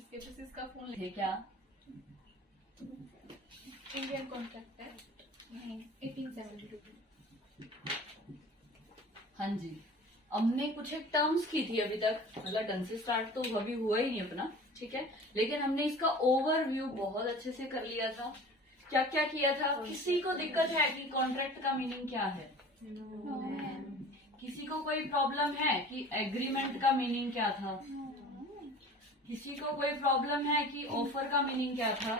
जिसके पास इसका फोन है क्या? Indian contract act 1872। हाँ जी, हमने कुछ एक टर्म्स की थी अभी तक, मतलब ढंग से स्टार्ट तो अभी हुआ ही नहीं अपना, ठीक है, लेकिन हमने इसका ओवरव्यू बहुत अच्छे से कर लिया था। क्या क्या किया था? किसी को दिक्कत है कि कॉन्ट्रैक्ट का मीनिंग क्या है? किसी को कोई प्रॉब्लम है कि एग्रीमेंट का मीनिंग क्या था? किसी को कोई प्रॉब्लम है कि ऑफर का मीनिंग क्या था?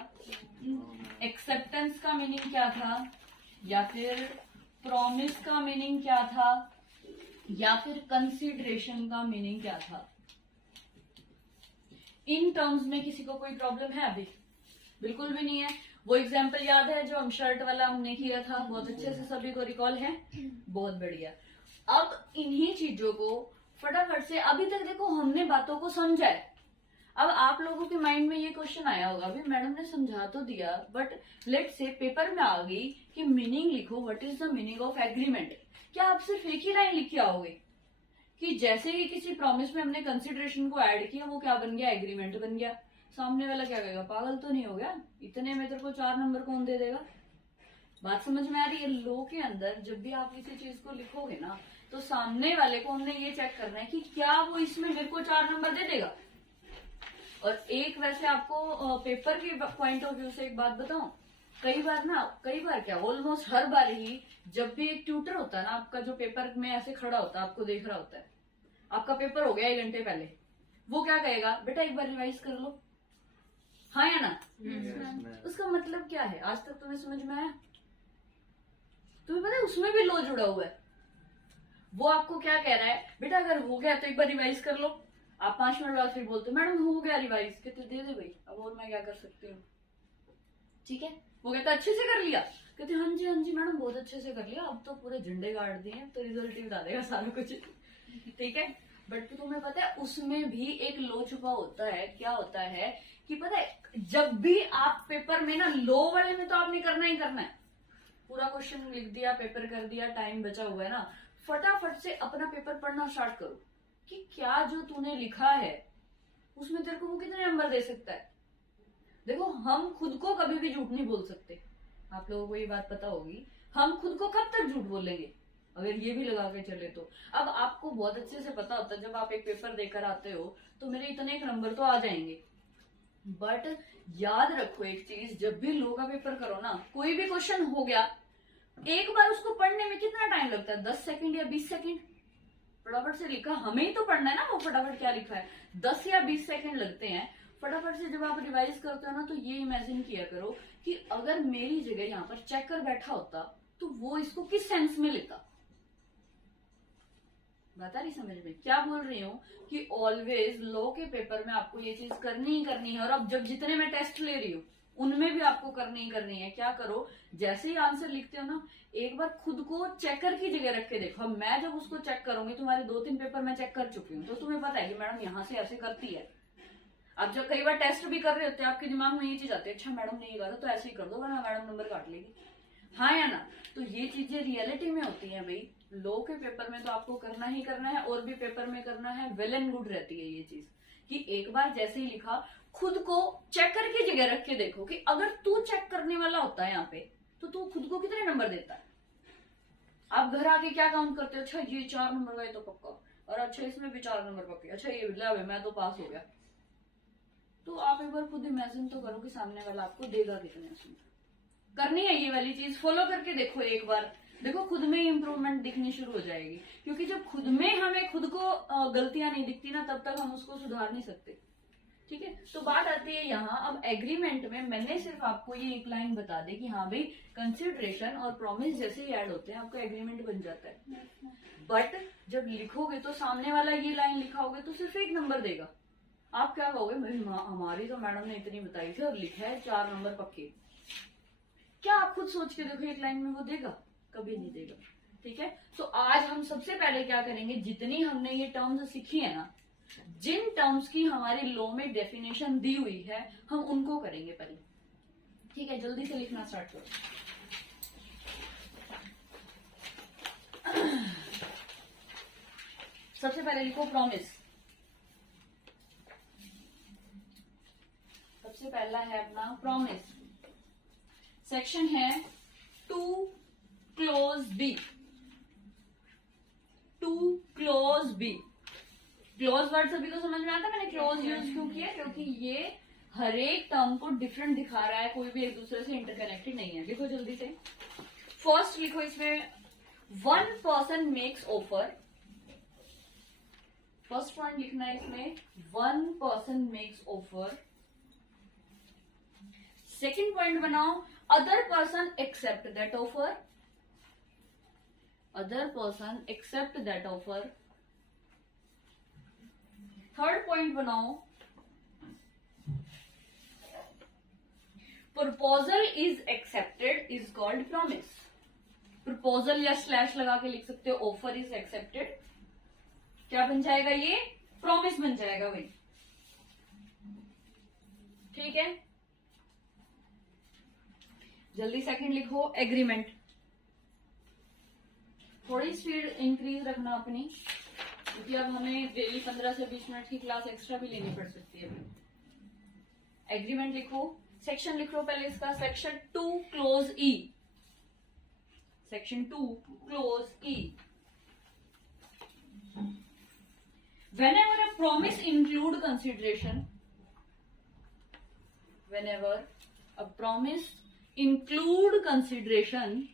एक्सेप्टेंस का मीनिंग क्या था? या फिर प्रॉमिस का मीनिंग क्या था? या फिर कंसीडरेशन का मीनिंग क्या था? इन टर्म्स में किसी को कोई प्रॉब्लम है अभी? बिल्कुल भी नहीं है। वो एग्जाम्पल याद है जो हम शर्ट वाला हमने किया था? बहुत अच्छे से सभी को रिकॉल है? बहुत बढ़िया। अब इन्हीं चीजों को फटाफट से, अभी तक देखो हमने बातों को समझा है। अब आप लोगों के माइंड में ये क्वेश्चन आया होगा, अभी मैडम ने समझा तो दिया, बट लेट से पेपर में आ गई कि मीनिंग लिखो, what is the meaning of agreement. क्या आप सिर्फ एक ही लाइन लिख के आओगे कि जैसे ही किसी प्रॉमिस में हमने कंसिडरेशन को ऐड किया वो क्या बन गया? एग्रीमेंट बन गया। सामने वाला क्या कहेगा? पागल तो नहीं हो गया, इतने में तेरे को 4 नंबर कौन दे देगा? बात समझ में आ रही है? लॉ के अंदर जब भी आप किसी चीज को लिखोगे ना, तो सामने वाले को हमने ये चेक करना है कि क्या वो इसमें मेरे को 4 नंबर दे देगा। और एक वैसे आपको पेपर के पॉइंट ऑफ व्यू से एक बात बताऊं, कई बार क्या, ऑलमोस्ट हर बार ही जब भी एक ट्यूटर होता है ना आपका, जो पेपर में ऐसे खड़ा होता है, आपको देख रहा होता है, आपका पेपर हो गया 1 घंटे पहले, वो क्या कहेगा? बेटा एक बार रिवाइज कर लो। हाँ या ना? उसका मतलब क्या है? आज तक तुम्हें समझ में आया? तुम्हें पता है उसमें भी लॉ जुड़ा हुआ है। वो आपको क्या कह रहा है? बेटा अगर हो गया तो एक बार रिवाइज कर लो। आप 5 मिनट बाद फिर बोलते हो मैडम हो गया रिवाइज, कहते दे दे भाई, अब और मैं क्या कर सकती हूँ। ठीक है, वो कहता अच्छे से कर लिया, कहते हाँ जी मैडम बहुत अच्छे से कर लिया, अब तो पूरे झंडे गाड़ दिए, तो रिजल्ट ही बता देगा सारा कुछ। ठीक है, बट तुम्हें पता है उसमें भी एक लॉ छुपा होता है। क्या होता है कि पता है, जब भी आप पेपर में ना, लॉ वाले में तो आपने करना ही करना है, पूरा क्वेश्चन लिख दिया, पेपर कर दिया, टाइम बचा हुआ है ना, फटाफट से अपना पेपर पढ़ना स्टार्ट करो कि क्या जो तूने लिखा है उसमें तेरे को वो कितने नंबर दे सकता है। देखो हम खुद को कभी भी झूठ नहीं बोल सकते, आप लोगों को ये बात पता होगी। हम खुद को कब तक झूठ बोलेंगे अगर ये भी लगा के चले तो। अब आपको बहुत अच्छे से पता होता है जब आप एक पेपर देकर आते हो तो मेरे इतने एक नंबर तो आ जाएंगे, बट याद रखो एक चीज, जब भी लॉ का पेपर करो ना, कोई भी क्वेश्चन हो गया, एक बार उसको पढ़ने में कितना टाइम लगता है? 10 सेकंड या 20 सेकंड। फटाफट से लिखा, हमें ही तो पढ़ना है ना, वो फटाफट क्या लिखा है, 10 या 20 सेकंड लगते हैं। फटाफट से जब आप रिवाइज करते हो ना, तो ये इमेजिन किया करो कि अगर मेरी जगह यहाँ पर चेकर बैठा होता तो वो इसको किस सेंस में लेता। बता रही समझ में? क्या बोल रही हूँ कि ऑलवेज लॉ के पेपर में आपको ये चीज करनी ही करनी है। और अब जब जितने मैं टेस्ट ले रही हूँ उनमें भी आपको करनी ही करनी है। क्या करो, जैसे ही आंसर लिखते हो ना, एक बार खुद को चेकर की जगह रख के देखो। अब मैं जब उसको चेक करूंगी, तुम्हारे 2-3 पेपर मैं चेक कर चुकी हूँ, तो तुम्हें पता है कि मैडम यहाँ से ऐसे करती है। अब जब कई बार टेस्ट भी कर रहे होते हैं, आपके दिमाग में ये चीज आती है, अच्छा मैडम ने ये कहा था तो ऐसे ही कर दो वरना मैडम नंबर काट लेगी। हाँ या ना? तो ये चीजें रियलिटी में होती है भाई। लॉ के पेपर में तो आपको करना ही करना है, और भी पेपर में करना है। वेल एंड गुड रहती है ये चीज कि एक बार जैसे ही लिखा, खुद को चेकर की जगह रख के देखो कि अगर तू चेक करने वाला होता है यहाँ पे तो तू खुद को कितने नंबर देता है। आप घर आके क्या काउंट करते हो? अच्छा ये 4 नंबर का, ये तो पक्का, और अच्छा इसमें भी 4 नंबर पक्के, अच्छा ये ले मैं तो पास हो गया। तो आप एक बार खुद इमेजिन तो करो कि सामने वाला आपको देगा कितने उसमें। करनी है ये वाली चीज, फॉलो करके देखो एक बार, देखो खुद में ही इंप्रूवमेंट दिखनी शुरू हो जाएगी। क्योंकि जब खुद में हमें खुद को गलतियां नहीं दिखती ना, तब तक हम उसको सुधार नहीं सकते। ठीक है, तो बात आती है यहाँ, अब एग्रीमेंट में मैंने सिर्फ आपको ये एक लाइन बता दी कि हाँ भाई कंसिडरेशन और प्रॉमिस जैसे ही ऐड होते हैं आपका एग्रीमेंट बन जाता है। बट जब लिखोगे तो सामने वाला ये लाइन लिखाओगे तो सिर्फ 1 नंबर देगा। आप क्या कहोगे? हमारी तो मैडम ने इतनी बताई थी और लिखा है 4 नंबर पक्के। क्या आप खुद सोच के देखो, एक लाइन में वो देगा? कभी नहीं देगा। ठीक है, तो आज हम सबसे पहले क्या करेंगे, जितनी हमने ये टर्म्स सीखी है ना, जिन टर्म्स की हमारे लॉ में डेफिनेशन दी हुई है, हम उनको करेंगे पहले। ठीक है, जल्दी से लिखना स्टार्ट करो। सबसे पहले लिखो प्रॉमिस। सबसे पहला है अपना प्रॉमिस, सेक्शन है two clause B. Two clause B, clause word सभी को समझ में आता है। मैंने क्लोज यूज क्यों किया, क्योंकि ये हर एक टर्म को डिफरेंट दिखा रहा है, कोई भी एक दूसरे से इंटरकनेक्टेड नहीं है। लिखो जल्दी से। फर्स्ट लिखो इसमें, one person makes offer. First point लिखना है इसमें, one person makes offer. Second point बनाओ, other person accept that offer. Other person accept that offer. Third point बनाओ, proposal is accepted is called promise. Proposal या slash लगा के लिख सकते हो, ऑफर इज एक्सेप्टेड, क्या बन जाएगा ये, प्रॉमिस बन जाएगा भाई। ठीक है, जल्दी सेकंड लिखो, एग्रीमेंट। थोड़ी स्पीड इंक्रीज रखना अपनी, क्योंकि अब हमें डेली 15 से 20 मिनट की क्लास एक्स्ट्रा भी लेनी पड़ सकती है। एग्रीमेंट लिखो, सेक्शन लिख लो पहले इसका, section 2 close E. Section 2 close E. Whenever a promise include consideration, whenever a promise include consideration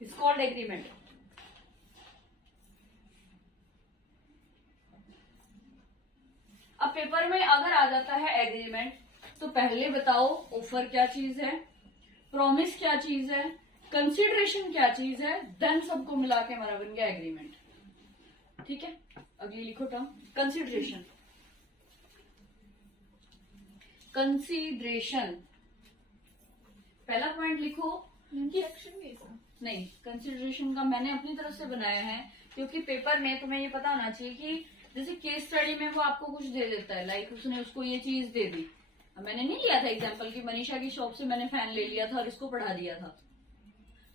is called agreement. अब पेपर में अगर आ जाता है एग्रीमेंट, तो पहले बताओ ऑफर क्या चीज है, प्रॉमिस क्या चीज है, कंसिडरेशन क्या चीज है, देन सबको मिला के हमारा बन गया एग्रीमेंट। ठीक है, अगली लिखो टर्म, कंसिडरेशन। कंसिडरेशन, पहला पॉइंट लिखो कि सेक्शन भी ऐसा नहीं, कंसिडरेशन का मैंने अपनी तरफ से बनाया है, क्योंकि पेपर में तुम्हें ये पता होना चाहिए कि जैसे केस स्टडी में वो आपको कुछ दे देता है, लाइक उसने उसको ये चीज दे दी। अब मैंने नहीं लिया था एग्जाम्पल कि मनीषा की शॉप से मैंने फैन ले लिया था और इसको पढ़ा दिया था,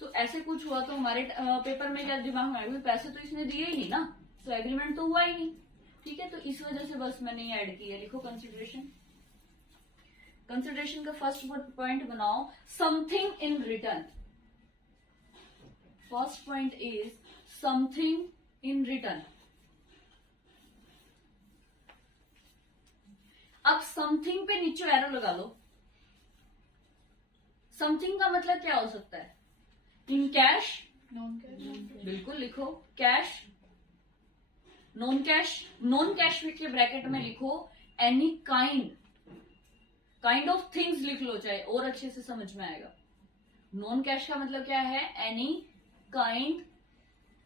तो ऐसे कुछ हुआ तो हमारे पेपर में क्या दिमाग में आएगा, पैसे तो इसने दिए ही नहीं ना, तो एग्रीमेंट तो हुआ ही नहीं। ठीक है, तो इस वजह से बस मैंने ये ऐड किया। लिखो कंसिडरेशन। कंसिडरेशन का फर्स्ट पॉइंट बनाओ, something in return. First point is something in return. अब समथिंग पे नीचे एरो लगा लो। समथिंग का मतलब क्या हो सकता है, इन कैश, नॉन कैश, बिल्कुल लिखो cash, non cash. Non cash के ब्रैकेट में लिखो एनी काइंड ऑफ थिंग्स लिख लो, चाहे और अच्छे से समझ में आएगा। नॉन कैश का मतलब क्या है, एनी काइंड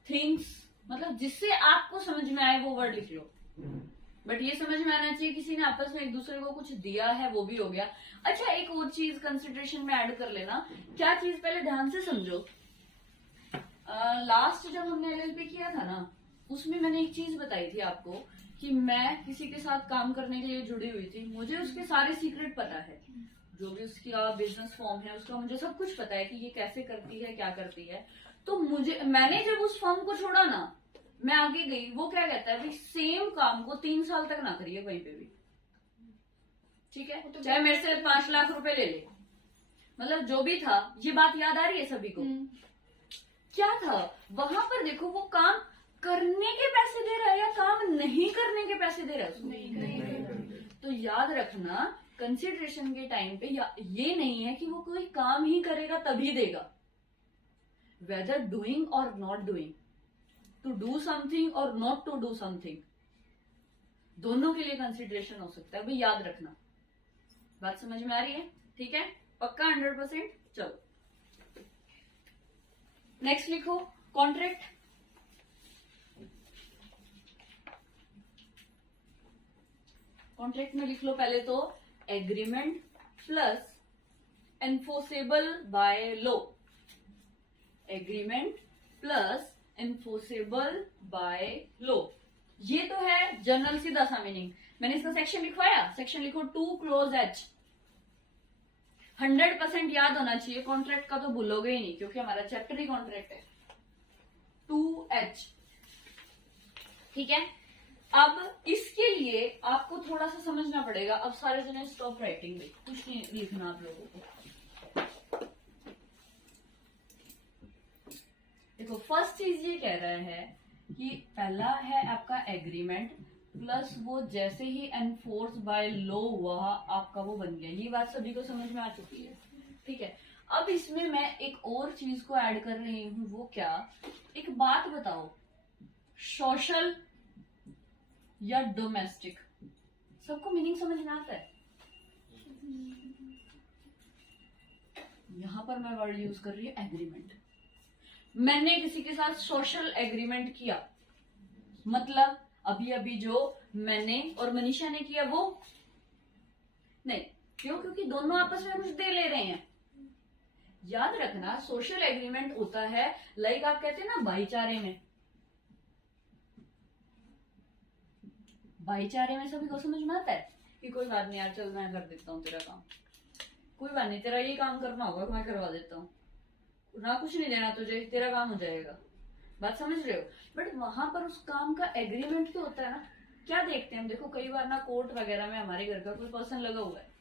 थिंग्स, मतलब जिससे आपको समझ में आए वो वर्ड लिख लो, बट ये समझ में आना चाहिए किसी ने आपस में एक दूसरे को कुछ दिया है, वो भी हो गया। अच्छा, एक और चीज कंसिडरेशन में ऐड कर लेना, क्या चीज पहले ध्यान से समझो। लास्ट जब हमने एलएलबी किया था ना, उसमें मैंने एक चीज बताई थी आपको कि मैं किसी के साथ काम करने के लिए जुड़ी हुई थी, मुझे उसके सारे सीक्रेट पता है, जो भी उसका बिजनेस फॉर्म है उसका मुझे सब कुछ पता है कि ये कैसे करती है, क्या करती है। तो मैंने जब उस फॉर्म को छोड़ा ना, मैं आगे गई, वो क्या कहता है, भाई सेम काम को 3 साल तक ना करिए कहीं पे भी। ठीक है, चाहे मेरे से 5 लाख रुपए ले ले, मतलब जो भी था, ये बात याद आ रही है सभी को। क्या था वहां पर, देखो वो काम करने के पैसे दे रहा है या काम नहीं करने के पैसे दे रहा है उसको, नहीं। तो याद रखना कंसिडरेशन के टाइम पे ये नहीं है कि वो कोई काम ही करेगा तभी देगा, whether doing or not doing, to do something or not to do something, दोनों के लिए कंसिडरेशन हो सकता है, भाई याद रखना। बात समझ में आ रही है? ठीक है, पक्का 100%। चलो नेक्स्ट लिखो, कॉन्ट्रैक्ट। कॉन्ट्रैक्ट में लिख लो पहले तो agreement plus enforceable by law. Agreement plus enforceable by law, ये तो है जनरल सीधा सा मीनिंग। मैंने इसका सेक्शन लिखवाया, सेक्शन लिखो 2 क्लोज एच। 100% याद होना चाहिए, कॉन्ट्रैक्ट का तो भूलोगे ही नहीं क्योंकि हमारा चैप्टर ही कॉन्ट्रैक्ट है। 2H, ठीक है। अब इसके लिए आपको थोड़ा सा समझना पड़ेगा। अब सारे जने स्टॉप राइटिंग में, कुछ नहीं लिखना आप लोगों को। देखो फर्स्ट चीज ये कह रहा है कि पहला है आपका एग्रीमेंट प्लस वो जैसे ही एनफोर्स बाय लॉ हुआ आपका वो बन गया। ये बात सभी को समझ में आ चुकी है, ठीक है। अब इसमें मैं एक और चीज को ऐड कर रही हूं, वो क्या, एक बात बताओ, सोशल या डोमेस्टिक, सबको मीनिंग समझ में आता है? यहां पर मैं वर्ड यूज कर रही हूं एग्रीमेंट। मैंने किसी के साथ सोशल एग्रीमेंट किया, मतलब अभी अभी जो मैंने और मनीषा ने किया वो नहीं। क्यों? क्योंकि दोनों आपस में कुछ दे ले रहे हैं। याद रखना सोशल एग्रीमेंट होता है लाइक आप कहते हैं ना भाईचारे में, भाईचारे में सभी को समझ में आता है कि कोई बात नहीं यार, चल मैं कर देता हूँ तेरा काम, कोई बात नहीं तेरा ये काम करना होगा मैं करवा देता हूँ, ना कुछ नहीं देना तुझे, तेरा काम हो जाएगा। बात समझ रहे हो? बट वहां पर उस काम का एग्रीमेंट तो होता है ना। क्या देखते हैं हम, देखो कई बार ना कोर्ट वगैरह में हमारे घर का कोई पर्सन लगा हुआ है,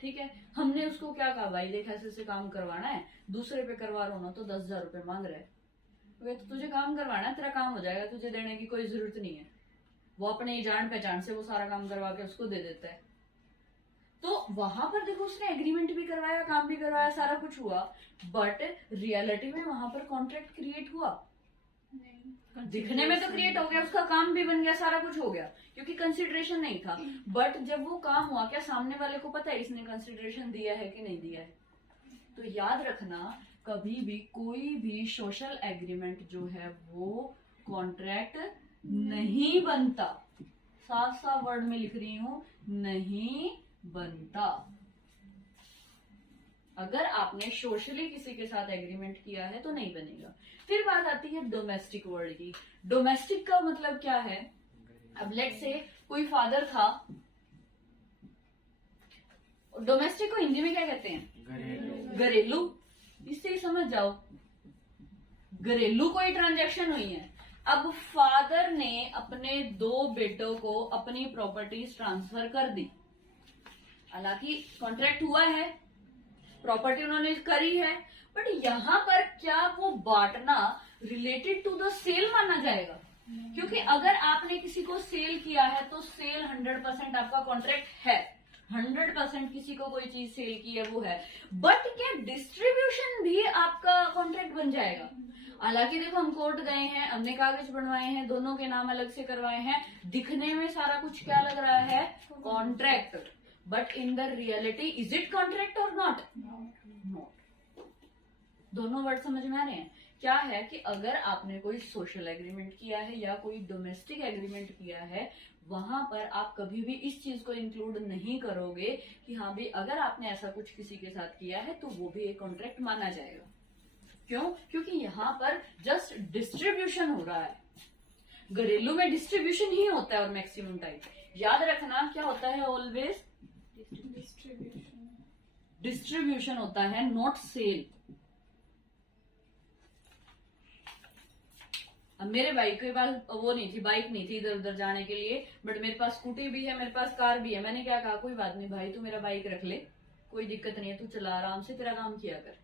ठीक है, हमने उसको क्या कहा, भाई देख ऐसे काम करवाना है, दूसरे पे करवा रहा हो ना तो 10,000 रुपए मांग रहा है, तो तुझे काम करवाना है, तेरा काम हो जाएगा, तुझे देने की कोई जरूरत नहीं है। वो अपने जान पहचान से वो सारा काम करवा के उसको दे देता है। तो वहां पर देखो उसने एग्रीमेंट भी करवाया, काम भी करवाया, सारा कुछ हुआ, बट रियलिटी में वहां पर कॉन्ट्रैक्ट क्रिएट हुआ? दिखने में तो क्रिएट हो गया, उसका काम भी बन गया, सारा कुछ हो गया, क्योंकि कंसिडरेशन नहीं था। बट जब वो काम हुआ, क्या सामने वाले को पता है इसने कंसिडरेशन दिया है कि नहीं दिया है? तो याद रखना कभी भी कोई भी सोशल एग्रीमेंट जो है वो कॉन्ट्रैक्ट नहीं बनता। साफ साफ वर्ड में लिख रही हूं, नहीं बनता। अगर आपने सोशली किसी के साथ एग्रीमेंट किया है तो नहीं बनेगा। फिर बात आती है डोमेस्टिक वर्ड की। डोमेस्टिक का मतलब क्या है? अब लेट्स से कोई फादर था, डोमेस्टिक को हिंदी में क्या कहते हैं? घरेलू। इससे ही समझ जाओ, घरेलू कोई ट्रांजैक्शन हुई है। अब फादर ने अपने 2 बेटों को अपनी प्रॉपर्टीज ट्रांसफर कर दी, हालांकि कॉन्ट्रैक्ट हुआ है, प्रॉपर्टी उन्होंने करी है, बट यहाँ पर क्या वो बांटना रिलेटेड टू द सेल माना जाएगा? क्योंकि अगर आपने किसी को सेल किया है तो सेल 100% आपका कॉन्ट्रैक्ट है, 100% किसी को कोई चीज सेल की है वो है। बट क्या डिस्ट्रीब्यूशन भी आपका कॉन्ट्रैक्ट बन जाएगा? हालांकि देखो हम कोर्ट गए हैं, हमने कागज बनवाए हैं, दोनों के नाम अलग से करवाए हैं, दिखने में सारा कुछ क्या लग रहा है? Contract. But in the reality is it contract और नॉट? नॉट। दोनों वर्ड समझ में आ रहे हैं? क्या है कि अगर आपने कोई सोशल एग्रीमेंट किया है या कोई डोमेस्टिक एग्रीमेंट किया है, वहां पर आप कभी भी इस चीज को इंक्लूड नहीं करोगे कि हाँ भी अगर आपने ऐसा कुछ किसी के साथ किया है तो वो भी एक कॉन्ट्रैक्ट माना जाएगा। क्यों? क्योंकि यहाँ पर जस्ट डिस्ट्रीब्यूशन हो रहा है। घरेलू में डिस्ट्रीब्यूशन ही होता है और मैक्सिमम टाइम याद रखना क्या होता है? ऑलवेज डिस्ट्रीब्यूशन होता है, नॉट सेल। अब मेरे भाई के पास वो नहीं थी, बाइक नहीं थी इधर उधर जाने के लिए, बट मेरे पास स्कूटी भी है, मेरे पास कार भी है। मैंने क्या कहा, कोई बात नहीं भाई तू मेरा बाइक रख ले, कोई दिक्कत नहीं है, तू चला आराम से, तेरा काम किया कर।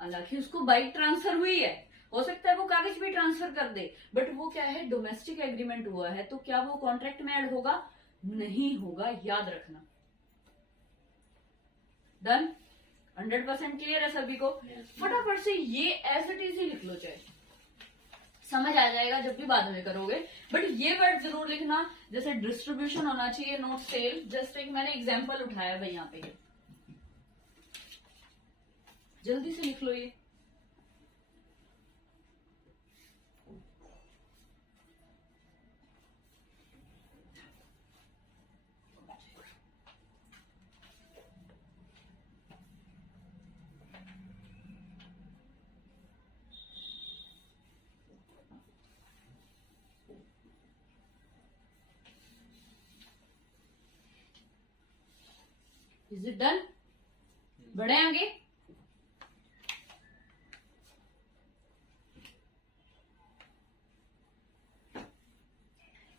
हालांकि उसको बाइक ट्रांसफर हुई है, हो सकता है वो कागज भी ट्रांसफर कर दे, बट वो क्या है? डोमेस्टिक एग्रीमेंट हुआ है, तो क्या वो कॉन्ट्रैक्ट में ऐड होगा? नहीं होगा, याद रखना। डन? 100% क्लियर है सभी को? फटाफट से ये एज इट इज ही लिख लो, चाहे समझ आ जाएगा जब भी बाद में करोगे। बट ये वर्ड जरूर लिखना, जैसे डिस्ट्रीब्यूशन होना चाहिए, नॉट सेल। जस्ट एक मैंने एग्जांपल उठाया भाई यहाँ पे, जल्दी से लिख लो ये। Is it done? बढ़े आगे?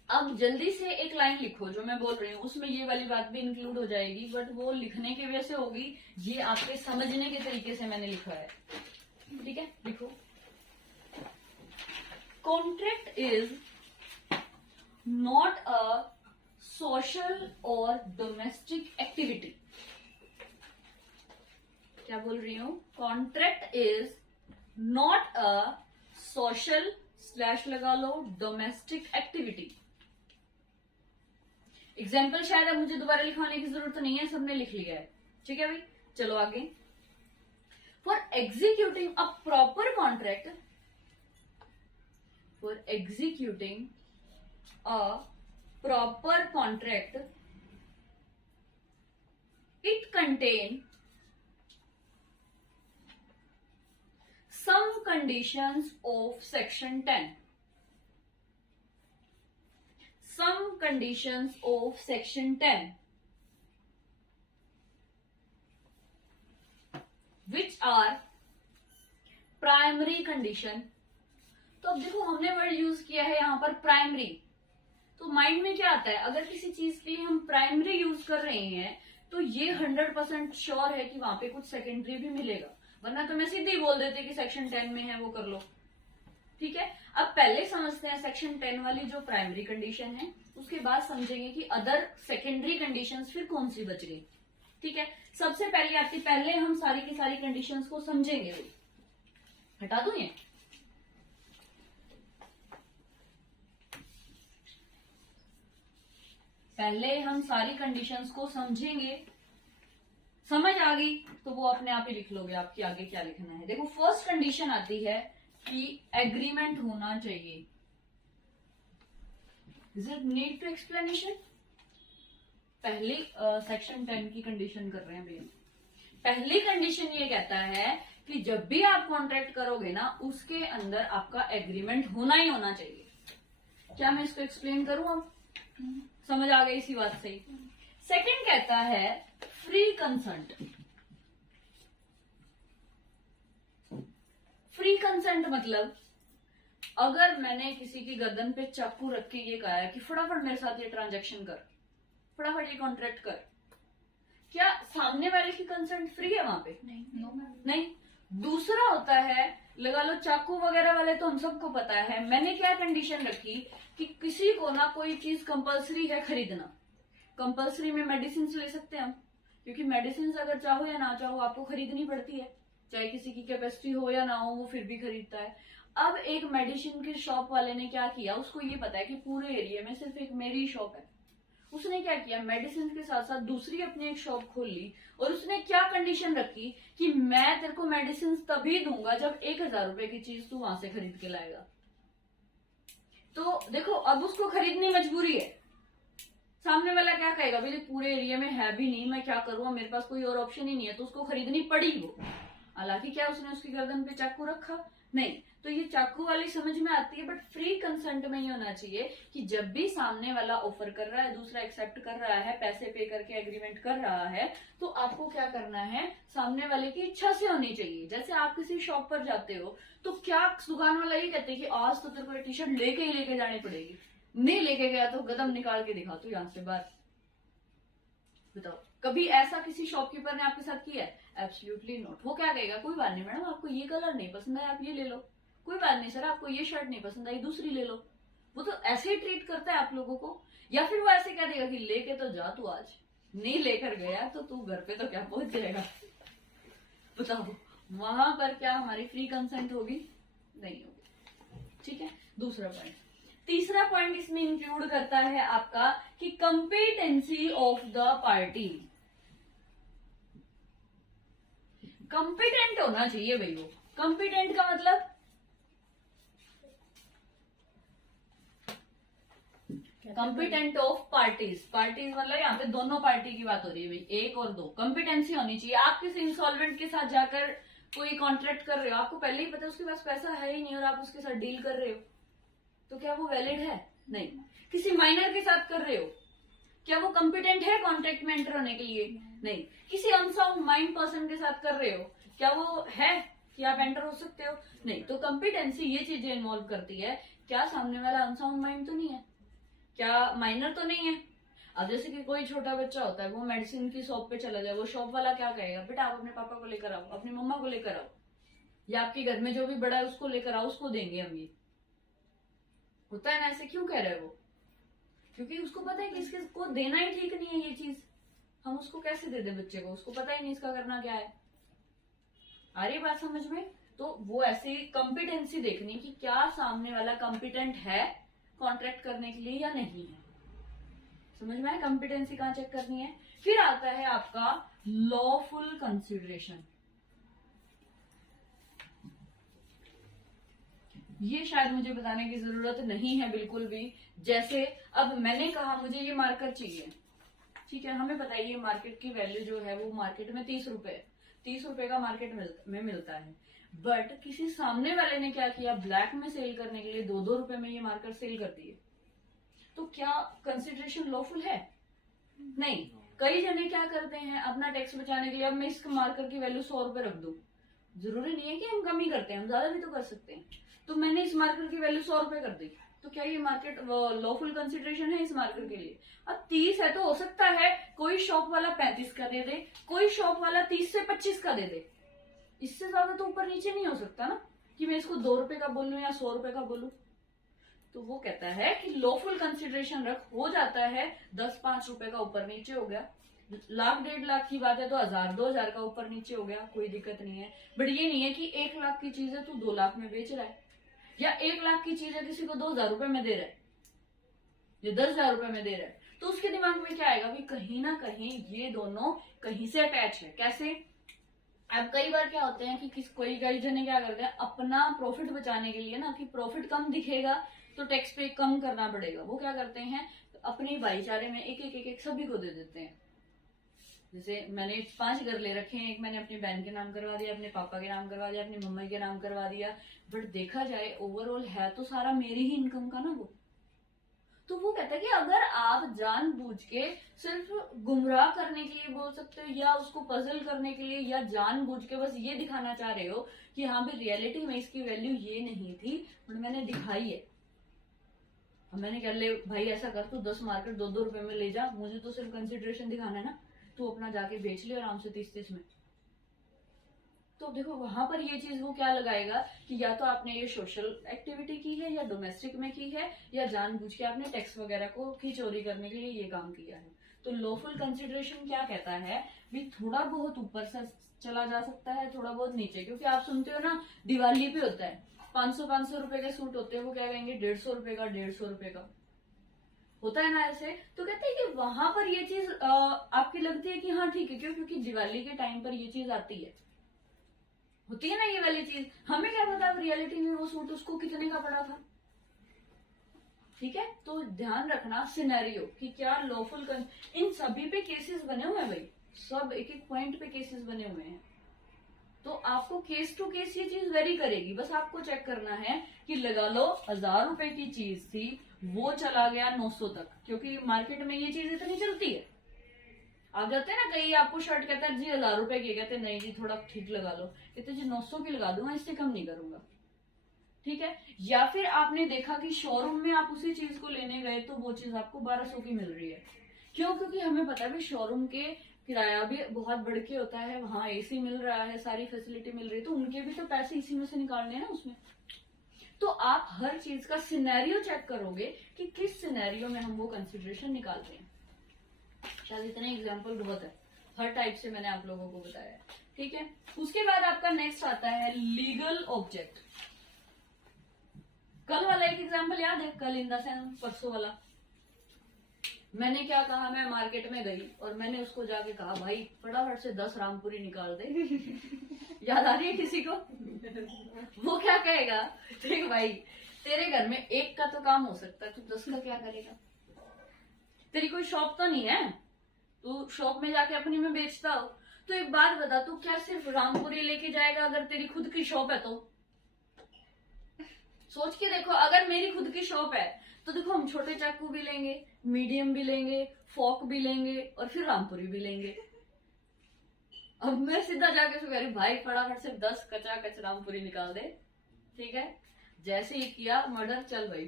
अब जल्दी से एक लाइन लिखो जो मैं बोल रही हूँ, उसमें ये वाली बात भी इंक्लूड हो जाएगी, बट वो लिखने की वजह से होगी, ये आपके समझने के तरीके से मैंने लिखा है। ठीक है, लिखो। Contract is not a social और डोमेस्टिक एक्टिविटी। क्या बोल रही हूं? Contract is not a social slash लगा लो डोमेस्टिक एक्टिविटी। एग्जाम्पल शायद अब मुझे दोबारा लिखवाने की जरूरत नहीं है, सबने लिख लिया है। ठीक है भाई, चलो आगे। For executing a proper contract, for executing a proper contract, it contain some conditions of section 10. Some conditions of section 10 which are primary condition. तो अब देखो हमने वर्ड यूज किया है यहां पर प्राइमरी, तो माइंड में क्या आता है? अगर किसी चीज के लिए हम प्राइमरी यूज कर रहे हैं तो ये 100% श्योर है कि वहां पे कुछ सेकेंडरी भी मिलेगा, वरना तो मैं सीधे ही बोल देते कि सेक्शन 10 में है वो कर लो। ठीक है, अब पहले समझते हैं सेक्शन 10 वाली जो प्राइमरी कंडीशन है, उसके बाद समझेंगे कि अदर सेकेंडरी कंडीशंस फिर कौन सी बच गई। ठीक है, सबसे पहले आती, पहले हम सारी की सारी कंडीशंस को समझेंगे। हटा दूं ये? पहले हम सारी कंडीशंस को समझेंगे, समझ आ गई तो वो अपने आप ही लिख लोगे आपकी आगे क्या लिखना है। देखो फर्स्ट कंडीशन आती है कि एग्रीमेंट होना चाहिए। Is it need to explanation? पहली सेक्शन 10 की कंडीशन कर रहे हैं भैया। पहली कंडीशन ये कहता है कि जब भी आप कॉन्ट्रैक्ट करोगे ना, उसके अंदर आपका एग्रीमेंट होना ही होना चाहिए। क्या मैं इसको एक्सप्लेन करूं? अब समझ आ गई इसी बात से। सेकंड कहता है फ्री कंसेंट। फ्री कंसेंट मतलब अगर मैंने किसी की गर्दन पे चाकू रख के ये कहा है कि फटाफट मेरे साथ ये ट्रांजैक्शन कर, फटाफट ये कॉन्ट्रैक्ट कर, क्या सामने वाले की कंसेंट फ्री है वहां पे? नहीं। दूसरा होता है, लगा लो चाकू वगैरह वाले तो हम सबको पता है, मैंने क्या कंडीशन रखी कि किसी को ना कोई चीज कंपलसरी है खरीदना। कंपलसरी में मेडिसिन ले सकते हैं हम, क्योंकि मेडिसिन अगर चाहो या ना चाहो आपको खरीदनी पड़ती है, चाहे किसी की कैपेसिटी हो या ना हो वो फिर भी खरीदता है। अब एक मेडिसिन के शॉप वाले ने क्या किया, उसको ये पता है कि पूरे एरिया में सिर्फ एक मेरी शॉप है, उसने क्या किया, मेडिसिन के साथ साथ दूसरी अपनी एक शॉप खोल ली, और उसने क्या कंडीशन रखी कि मैं तेरे को मेडिसिन तभी दूंगा जब 1000 रुपए की चीज तू वहां से खरीद के लाएगा। तो देखो अब उसको खरीदनी मजबूरी है। सामने वाला क्या कहेगा, भाई पूरे एरिया में है भी नहीं, मैं क्या करूं, मेरे पास कोई और ऑप्शन ही नहीं है, तो उसको खरीदनी पड़ी वो। हालांकि क्या उसने उसकी गर्दन पे चाकू रखा? नहीं। तो ये चाकू वाली समझ में आती है, बट फ्री कंसेंट में ये होना चाहिए कि जब भी सामने वाला ऑफर कर रहा है, दूसरा एक्सेप्ट कर रहा है, पैसे पे करके एग्रीमेंट कर रहा है, तो आपको क्या करना है, सामने वाले की इच्छा से होनी चाहिए। जैसे आप किसी शॉप पर जाते हो तो क्या दुकान वाला ये कहते हैं कि आज तो तेरे को टी शर्ट लेके ही लेके जानी पड़ेगी, नहीं लेके गया तो कदम निकाल के दिखा तू यहाँ से बाहर। बताओ कभी ऐसा किसी शॉपकीपर ने आपके साथ किया है? Absolutely not. वो क्या कहेगा, कोई बात नहीं मैडम, आपको ये कलर नहीं पसंद है आप ये ले लो, कोई बात नहीं सर आपको ये शर्ट नहीं पसंद आई दूसरी ले लो। वो तो ऐसे ही ट्रीट करता है आप लोगों को। या फिर वो ऐसे कह देगा कि लेके तो जा तू, आज नहीं लेकर गया तो तू घर पे तो क्या पहुंच जाएगा। बताओ वहां पर क्या हमारी फ्री कंसेंट होगी? नहीं होगी। ठीक है, दूसरा पॉइंट। तीसरा पॉइंट इसमें इंक्लूड करता है आपका कि competency of the party. Competent होना चाहिए भाई वो। कंपिटेंट का मतलब कंपिटेंट ऑफ पार्टीज। पार्टीज मतलब यहाँ पे दोनों पार्टी की बात हो रही है भाई, एक और दो। कंपिटेंसी होनी चाहिए। आप किसी इंसॉल्वेंट के साथ जाकर कोई कॉन्ट्रैक्ट कर रहे हो, आपको पहले ही पता है उसके पास पैसा है ही नहीं और आप उसके साथ डील कर रहे हो, तो क्या वो वैलिड है? नहीं। किसी माइनर के साथ कर रहे हो, क्या वो कंपिटेंट है कॉन्ट्रैक्ट में एंटर होने के लिए? नहीं। किसी अनसाउंड माइंड पर्सन के साथ कर रहे हो, क्या वो है कि आप एंटर हो सकते हो? नहीं। तो कंपिटेंसी ये चीजें इन्वॉल्व करती है, क्या सामने वाला अनसाउंड माइंड तो नहीं है, क्या माइनर तो नहीं है। अब जैसे कि कोई छोटा बच्चा होता है, वो मेडिसिन की शॉप पे चला जाए, वो शॉप वाला क्या कहेगा, बेटा आप अपने पापा को लेकर आओ, अपनी मम्मा को लेकर आओ, या आपके घर में जो भी बड़ा है उसको लेकर आओ, उसको देंगे हम ये। होता है ना ऐसे, क्यों कह रहे हैं वो? क्योंकि उसको पता है कि इसको देना ही ठीक नहीं है ये चीज, हम उसको कैसे दे दे बच्चे को, उसको पता ही नहीं इसका करना क्या है। आ रही बात समझ में? तो वो ऐसी कॉम्पिटेंसी देखनी कि क्या सामने वाला कॉम्पिटेंट है कॉन्ट्रैक्ट करने के लिए या नहीं है। समझ में आया? कॉम्पिटेंसी कहाँ चेक करनी है। फिर आता है आपका लॉफुल कंसिडरेशन। ये शायद मुझे बताने की जरूरत नहीं है बिल्कुल भी। जैसे अब मैंने कहा मुझे ये मार्कर चाहिए, ठीक है, हमें पता है ये मार्केट की वैल्यू जो है वो मार्केट में 30 रुपए, 30 रुपए का मार्केट में मिलता है। बट किसी सामने वाले ने क्या किया, ब्लैक में सेल करने के लिए 2-2 रुपए में ये मार्कर सेल कर दिए। तो क्या कंसिडरेशन लॉफुल है? नहीं। कई जने क्या करते हैं अपना टैक्स बचाने के लिए, अब मैं इस मार्कर की वैल्यू 100 रुपए रख दूं, जरूरी नहीं है कि हम कम ही करते हैं, हम ज्यादा भी तो कर सकते हैं। तो मैंने इस मार्कर की वैल्यू 100 रुपए कर दी, तो क्या ये मार्केट लॉफुल कंसिडरेशन है इस मार्कर के लिए? अब 30 है तो हो सकता है कोई शॉप वाला 35 का दे दे, कोई शॉप वाला 30 से 25 का दे दे, इससे ज्यादा तो ऊपर नीचे नहीं हो सकता ना कि मैं इसको 2 रुपए का बोलूं या 100 रुपए का बोलूं। तो वो कहता है कि लॉफुल कंसिडरेशन हो जाता है 10-5 रुपए का ऊपर नीचे हो गया, 1,00,000-1,50,000 की बात है तो 1,000-2,000 का ऊपर नीचे हो गया, कोई दिक्कत नहीं है। बट ये नहीं है कि 1 लाख की चीज है तू 2 लाख में बेच रहा है, या 1 लाख की चीज है किसी को 2,000 रुपए में दे रहा है या 10,000 रुपए में दे रहा है, तो उसके दिमाग में क्या आएगा कि कहीं ना कहीं ये दोनों कहीं से अटैच है। कैसे? अब कई बार क्या होते हैं कि कई जने क्या करते हैं अपना प्रॉफिट बचाने के लिए ना, कि प्रॉफिट कम दिखेगा तो टैक्स पे कम करना पड़ेगा, वो क्या करते हैं अपने भाईचारे में एक सभी को दे देते हैं। जैसे मैंने 5 घर ले रखे हैं, एक मैंने अपनी बहन के नाम करवा दिया, अपने पापा के नाम करवा दिया, अपनी मम्मी के नाम करवा दिया, बट देखा जाए ओवरऑल है तो सारा मेरी ही इनकम का ना वो। तो वो कहता है कि अगर आप जानबूझ के सिर्फ गुमराह करने के लिए बोल सकते हो, या उसको पजल करने के लिए, या जानबूझ के बस ये दिखाना चाह रहे हो कि हाँ भी रियलिटी में इसकी वैल्यू ये नहीं थी बट मैंने दिखाई है, अब मैंने कह ले भाई ऐसा कर, तू 10 मार्केट 2-2 रुपए में ले जा, मुझे तो सिर्फ कंसिडरेशन दिखाना है ना, तू अपना जाके बेच ले आराम से 30-30 में। तो देखो वहां पर ये चीज वो क्या लगाएगा कि या तो आपने ये सोशल एक्टिविटी की है या डोमेस्टिक में की है, या जानबूझ के आपने टैक्स वगैरह को की चोरी करने के लिए ये काम किया है। तो लॉफुल कंसिडरेशन क्या कहता है भी थोड़ा बहुत ऊपर से चला जा सकता है, थोड़ा बहुत नीचे, क्योंकि आप सुनते हो ना दिवाली पे होता है 500-500 रुपए के सूट होते हैं, वो क्या कहेंगे 150 रुपए का, 150 रुपए का होता है ना ऐसे। तो कहते हैं कि वहां पर ये चीज आपकी लगती है कि हाँ ठीक है, क्यों? क्योंकि दिवाली के टाइम पर ये चीज आती है, होती है ना ये वाली चीज, हमें क्या पता रियलिटी में वो सूट उसको कितने का पड़ा था। ठीक है, तो ध्यान रखना सिनेरियो कि क्या लॉफुल इन सभी पे केसेस बने हुए हैं भाई, सब एक एक पॉइंट पे केसेस बने हुए हैं। तो आपको केस टू केस ये चीज वेरी करेगी, बस आपको चेक करना है कि लगा लो 1,000 रुपए की चीज थी वो चला गया 900 तक, क्योंकि मार्केट में ये चीज इतनी चलती है। आप जाते हैं ना कहीं, आपको शर्ट कहता है जी 1,000 रुपए की, कहते नहीं जी थोड़ा ठीक लगा लो, कहते जी 900 की लगा दूंगा, इससे कम नहीं करूंगा। ठीक है, या फिर आपने देखा कि शोरूम में आप उसी चीज को लेने गए तो वो चीज आपको 1200 की मिल रही है। क्यों? क्योंकि हमें पता है शोरूम के किराया भी बहुत बढ़ के होता है, वहां एसी मिल रहा है, सारी फैसिलिटी मिल रही है, तो उनके भी तो पैसे इसी में से निकालने हैं ना उसमें। तो आप हर चीज का सिनेरियो चेक करोगे कि किस सिनेरियो में हम वो कंसिडरेशन निकालते हैं। शायद इतने एग्जाम्पल बहुत है, हर टाइप से मैंने आप लोगों को बताया है। ठीक है, उसके बाद आपका नेक्स्ट आता है लीगल ऑब्जेक्ट। कल वाला एक एग्जाम्पल याद है, कल इन द सेंस परसों वाला, मैंने क्या कहा, मैं मार्केट में गई और मैंने उसको जाके कहा भाई फटाफट से 10 रामपुरी निकाल दे। याद आ रही है किसी को? वो क्या कहेगा, देख भाई तेरे घर में एक का तो काम हो सकता है, तू 10 का क्या करेगा? तेरी कोई शॉप तो नहीं है, तू शॉप में जाके अपनी में बेचता हो, तो एक बात बता, तू क्या सिर्फ रामपुरी लेके जाएगा अगर तेरी खुद की शॉप है तो? सोच के देखो, अगर मेरी खुद की शॉप है तो देखो हम छोटे चाकू भी लेंगे, मीडियम भी लेंगे, फोक भी लेंगे और फिर रामपुरी भी लेंगे। अब मैं सीधा जाके कह रही भाई फटाफट से 10 कच रामपुरी निकाल दे। ठीक है, जैसे ही किया मर्डर, चल भाई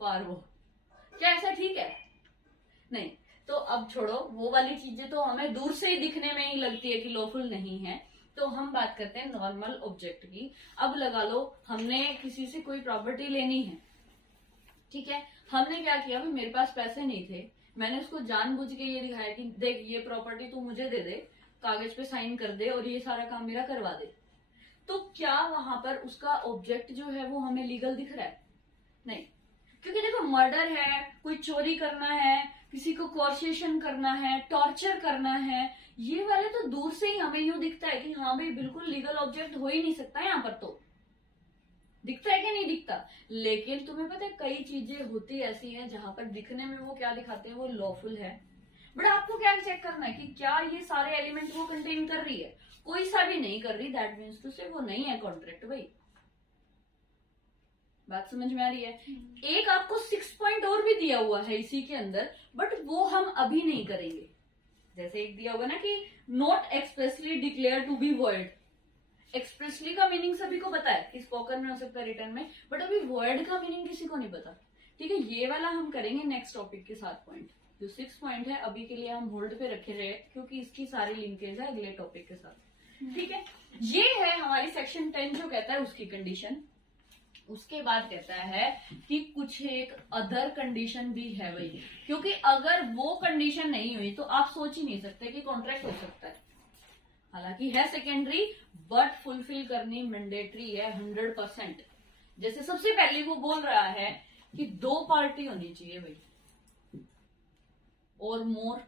पार वो। क्या ऐसा ठीक है? नहीं। तो अब छोड़ो, वो वाली चीजें तो हमें दूर से ही दिखने में ही लगती है कि लॉफुल नहीं है। तो हम बात करते हैं नॉर्मल ऑब्जेक्ट की। अब लगा लो हमने किसी से कोई प्रॉपर्टी लेनी है, ठीक है। हमने क्या किया, भाई मेरे पास पैसे नहीं थे, मैंने उसको जानबूझ के ये दिखाया कि देख ये प्रॉपर्टी तू मुझे दे दे, कागज पे साइन कर दे और ये सारा काम मेरा करवा दे। तो क्या वहां पर उसका ऑब्जेक्ट जो है वो हमें लीगल दिख रहा है? नहीं, क्योंकि देखो मर्डर है, कोई चोरी करना है, किसी को कॉर्सेशन करना है, टॉर्चर करना है, ये वाले तो दूर से ही हमें यूं दिखता है कि हाँ भाई बिल्कुल लीगल ऑब्जेक्ट हो ही नहीं सकता। यहाँ पर तो दिखता है कि नहीं दिखता। लेकिन तुम्हें पता है कई चीजें होती ऐसी हैं जहां पर दिखने में वो क्या दिखाते हैं, वो लॉफुल है, बट आपको क्या चेक करना है कि क्या ये सारे एलिमेंट वो कंटेन कर रही है। कोई सा भी नहीं कर रही, दैट मीन्स टू से वो नहीं है कॉन्ट्रैक्ट। भाई बात समझ में आ रही है? एक आपको 6 पॉइंट और भी दिया हुआ है इसी के अंदर, बट वो हम अभी नहीं करेंगे। जैसे एक दिया हुआ ना कि not expressly declare to be void. Expressly का मीनिंग सभी को पता है कि स्पोकन में हो सकता है, रिटर्न में, बट अभी वर्ड का मीनिंग किसी को नहीं पता। ठीक है, ये वाला हम करेंगे नेक्स्ट टॉपिक के 7 पॉइंट। जो 6 पॉइंट है अभी के लिए हम होल्ड पे रखे रहे क्योंकि इसकी सारी लिंकेज है अगले टॉपिक के साथ। ठीक है, ये है हमारी सेक्शन 10 जो कहता है उसकी कंडीशन। उसके बाद कहता है कि कुछ एक अदर कंडीशन भी है भाई, क्योंकि अगर वो कंडीशन नहीं हुई तो आप सोच ही नहीं सकते कि कॉन्ट्रैक्ट हो सकता है। हालांकि है सेकेंडरी, बट फुलफिल करनी मैंडेटरी है 100%। जैसे सबसे पहले वो बोल रहा है कि 2 पार्टी होनी चाहिए भाई, और मोर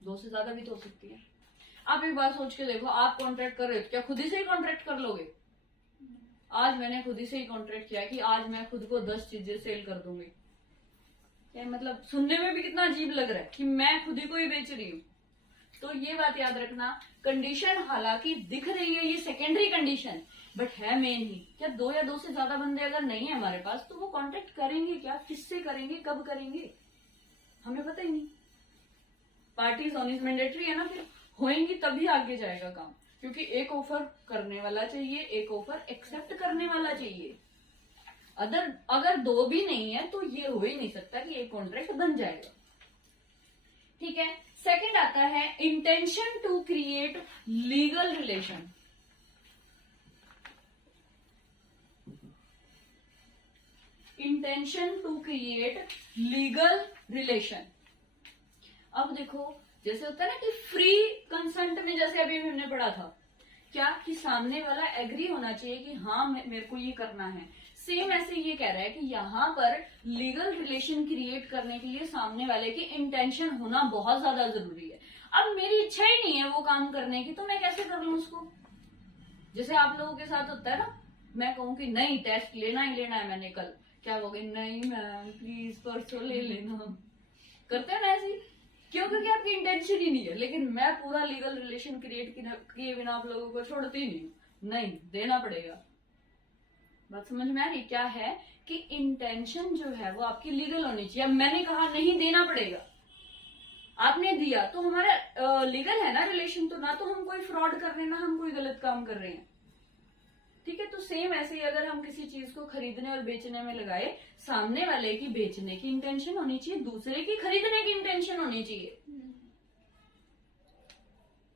2 से ज्यादा भी तो हो सकती है। आप एक बार सोच के देखो, आप कॉन्ट्रैक्ट कर रहे हो, क्या खुद ही से ही कॉन्ट्रैक्ट कर लोगे? आज मैंने खुद ही से ही कॉन्ट्रैक्ट किया कि आज मैं खुद को 10 चीजें सेल कर दूंगी। क्या मतलब सुनने में भी कितना अजीब लग रहा है कि मैं खुद ही को ही बेच रही हूँ। तो ये बात याद रखना, कंडीशन हालांकि दिख रही है ये सेकेंडरी कंडीशन, बट है मेन ही। क्या 2 या 2 से ज्यादा बंदे अगर नहीं है हमारे पास तो वो कॉन्ट्रैक्ट करेंगे क्या, किससे करेंगे, कब करेंगे, हमें पता ही नहीं। पार्टीज ऑन इज मैंडेटरी है ना, फिर होएंगी तभी आगे जाएगा काम, क्योंकि एक ऑफर करने वाला चाहिए, एक ऑफर एक्सेप्ट करने वाला चाहिए। अगर 2 भी नहीं है तो ये हो ही नहीं सकता कि एक कॉन्ट्रैक्ट बन जाएगा। ठीक है, सेकंड आता है intention to create legal relation. Intention to create legal relation. अब देखो जैसे होता है ना कि फ्री कंसेंट में, जैसे अभी हमने पढ़ा था, क्या कि सामने वाला एग्री होना चाहिए कि हाँ मेरे को ये करना है। सेम ऐसे ये कह रहा है कि यहाँ पर लीगल रिलेशन क्रिएट करने के लिए सामने वाले की इंटेंशन होना बहुत ज्यादा जरूरी है। अब मेरी इच्छा ही नहीं है वो काम करने की, तो मैं कैसे कर लूं उसको? जैसे आप लोगों के साथ होता है ना, मैं कहूँ कि नहीं टेस्ट लेना ही लेना है मैंने कल, क्या कहोगे? नहीं मैम प्लीज परसों ले लेना। करते हैं ना ऐसे, क्यों? क्योंकि आपकी इंटेंशन ही नहीं है। लेकिन मैं पूरा लीगल रिलेशन क्रिएट किए बिना आप लोगों को छोड़ती नहीं, नहीं देना पड़ेगा। बात समझ में आ रही? क्या है कि इंटेंशन जो है वो आपकी लीगल होनी चाहिए। अब मैंने कहा नहीं देना पड़ेगा, आपने दिया तो हमारा लीगल है ना रिलेशन, तो ना तो हम कोई फ्रॉड कर रहे हैं ना हम कोई गलत काम कर रहे हैं। ठीक है, तो सेम ऐसे ही अगर हम किसी चीज को खरीदने और बेचने में लगाए, सामने वाले की बेचने की इंटेंशन होनी चाहिए, दूसरे की खरीदने की इंटेंशन होनी चाहिए।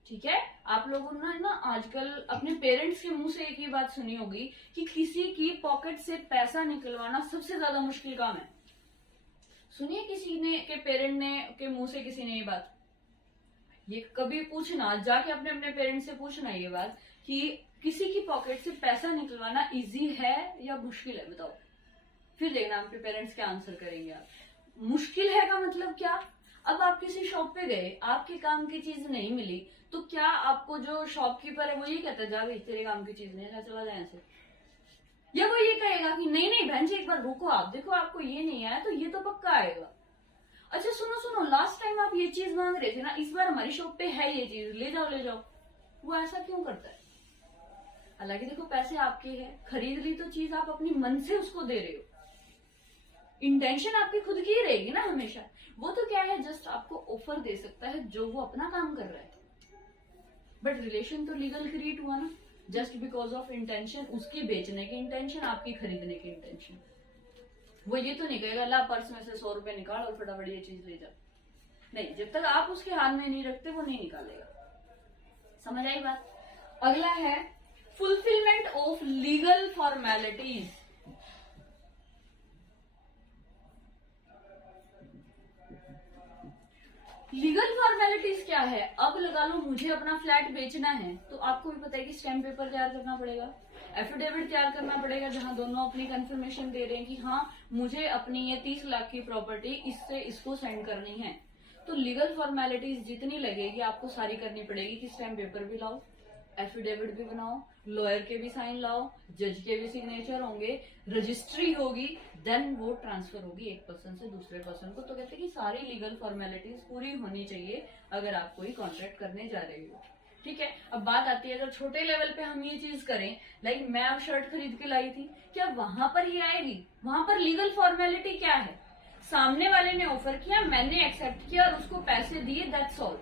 ठीक है, आप लोगों ने ना आजकल अपने पेरेंट्स के मुंह से एक ही बात सुनी होगी कि किसी की पॉकेट से पैसा निकलवाना सबसे ज्यादा मुश्किल काम है। सुनिए किसी ने के पेरेंट ने के मुंह से किसी ने ये बात, ये कभी पूछना, जाके अपने अपने पेरेंट्स से पूछना ये बात कि किसी की पॉकेट से पैसा निकलवाना इजी है या मुश्किल है, बताओ। फिर देखना आपके पेरेंट्स क्या आंसर करेंगे। आप मुश्किल है का मतलब क्या? अब आप किसी शॉप पे गए, आपके काम की चीज नहीं मिली, तो क्या आपको जो शॉपकीपर है वो ये कहता है जा भाई तेरे काम की चीज नहीं है, चला जाए ऐसे? या वो ये कहेगा कि नहीं नहीं बहन जी एक बार रुको, आप देखो आपको ये नहीं आया तो ये तो पक्का आएगा। अच्छा सुनो सुनो, लास्ट टाइम आप ये चीज मांग रहे थे ना, इस बार हमारी शॉप पे है ये चीज, ले जाओ ले जाओ। वो ऐसा क्यों करता है? हालांकि देखो पैसे आपके हैं, खरीद ली तो चीज आप अपनी मन से उसको दे रहे हो, इंटेंशन आपकी खुद की ही रहेगी ना हमेशा। वो तो क्या है, जस्ट आपको ऑफर दे सकता है जो वो अपना काम कर रहा है, बट रिलेशन तो लीगल क्रिएट हुआ ना जस्ट बिकॉज ऑफ इंटेंशन, उसकी बेचने की इंटेंशन, आपकी खरीदने की इंटेंशन। वो ये तो नहीं कहेगा ला पर्स में से 100 रुपए निकाल और फटाफट ये चीज ले जा। नहीं, जब तक आप उसके हाथ में नहीं रखते वो नहीं निकालेगा। समझ आई बात? अगला है fulfilment of legal formalities. Legal formalities क्या है? अब लगा लो मुझे अपना फ्लैट बेचना है, तो आपको भी पता है कि स्टैम्प पेपर तैयार करना पड़ेगा, एफिडेविट तैयार करना पड़ेगा, जहां दोनों अपनी कंफर्मेशन दे रहे हैं कि हाँ मुझे अपनी ये 30 लाख की प्रॉपर्टी इससे इसको सेंड करनी है। तो लीगल फॉर्मेलिटीज जितनी लगेगी आपको सारी करनी पड़ेगी कि स्टैम्प पेपर भी लाओ, एफिडेविट भी बनाओ, लॉयर के भी साइन लाओ, जज के भी सिग्नेचर होंगे, रजिस्ट्री होगी, देन वो ट्रांसफर होगी एक पर्सन से दूसरे पर्सन को। तो कहते हैं कि सारी लीगल फॉर्मेलिटीज पूरी होनी चाहिए अगर आप कोई कॉन्ट्रैक्ट करने जा रहे हो। ठीक है, अब बात आती है अगर छोटे लेवल पे हम ये चीज करें, लाइक मैं अब शर्ट खरीद के लाई थी, क्या वहां पर ये आएगी? वहां पर लीगल फॉर्मेलिटी क्या है? सामने वाले ने ऑफर किया, मैंने एक्सेप्ट किया और उसको पैसे दिए, दैट्स ऑल।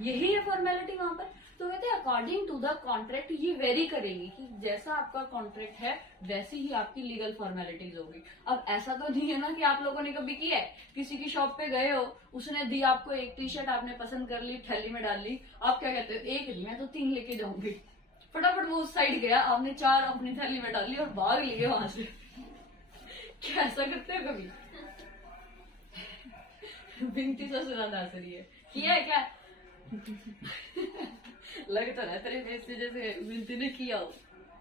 यही है फॉर्मेलिटी वहां पर। तो कहते हैं अकॉर्डिंग टू द कॉन्ट्रैक्ट ये वेरी करेगी कि जैसा आपका कॉन्ट्रैक्ट है वैसी ही आपकी लीगल फॉर्मेलिटीज होगी। अब ऐसा तो नहीं है ना कि आप लोगों ने कभी किया है, किसी की शॉप पे गए हो, उसने दी आपको एक टी शर्ट, आपने पसंद कर ली, थैली में डाल ली, आप क्या कहते हो एक नहीं मैं तो 3 लेके जाऊंगी, फटाफट वो उस साइड गया, आपने 4 अपनी थैली में डाल ली और भाग लिए वहां से। क्या ऐसा करते हो कभी? बिनती ससुराल हंस रही है, किया है क्या? लग तो रहा तेरे फेस से जैसे बिनती ने किया हो।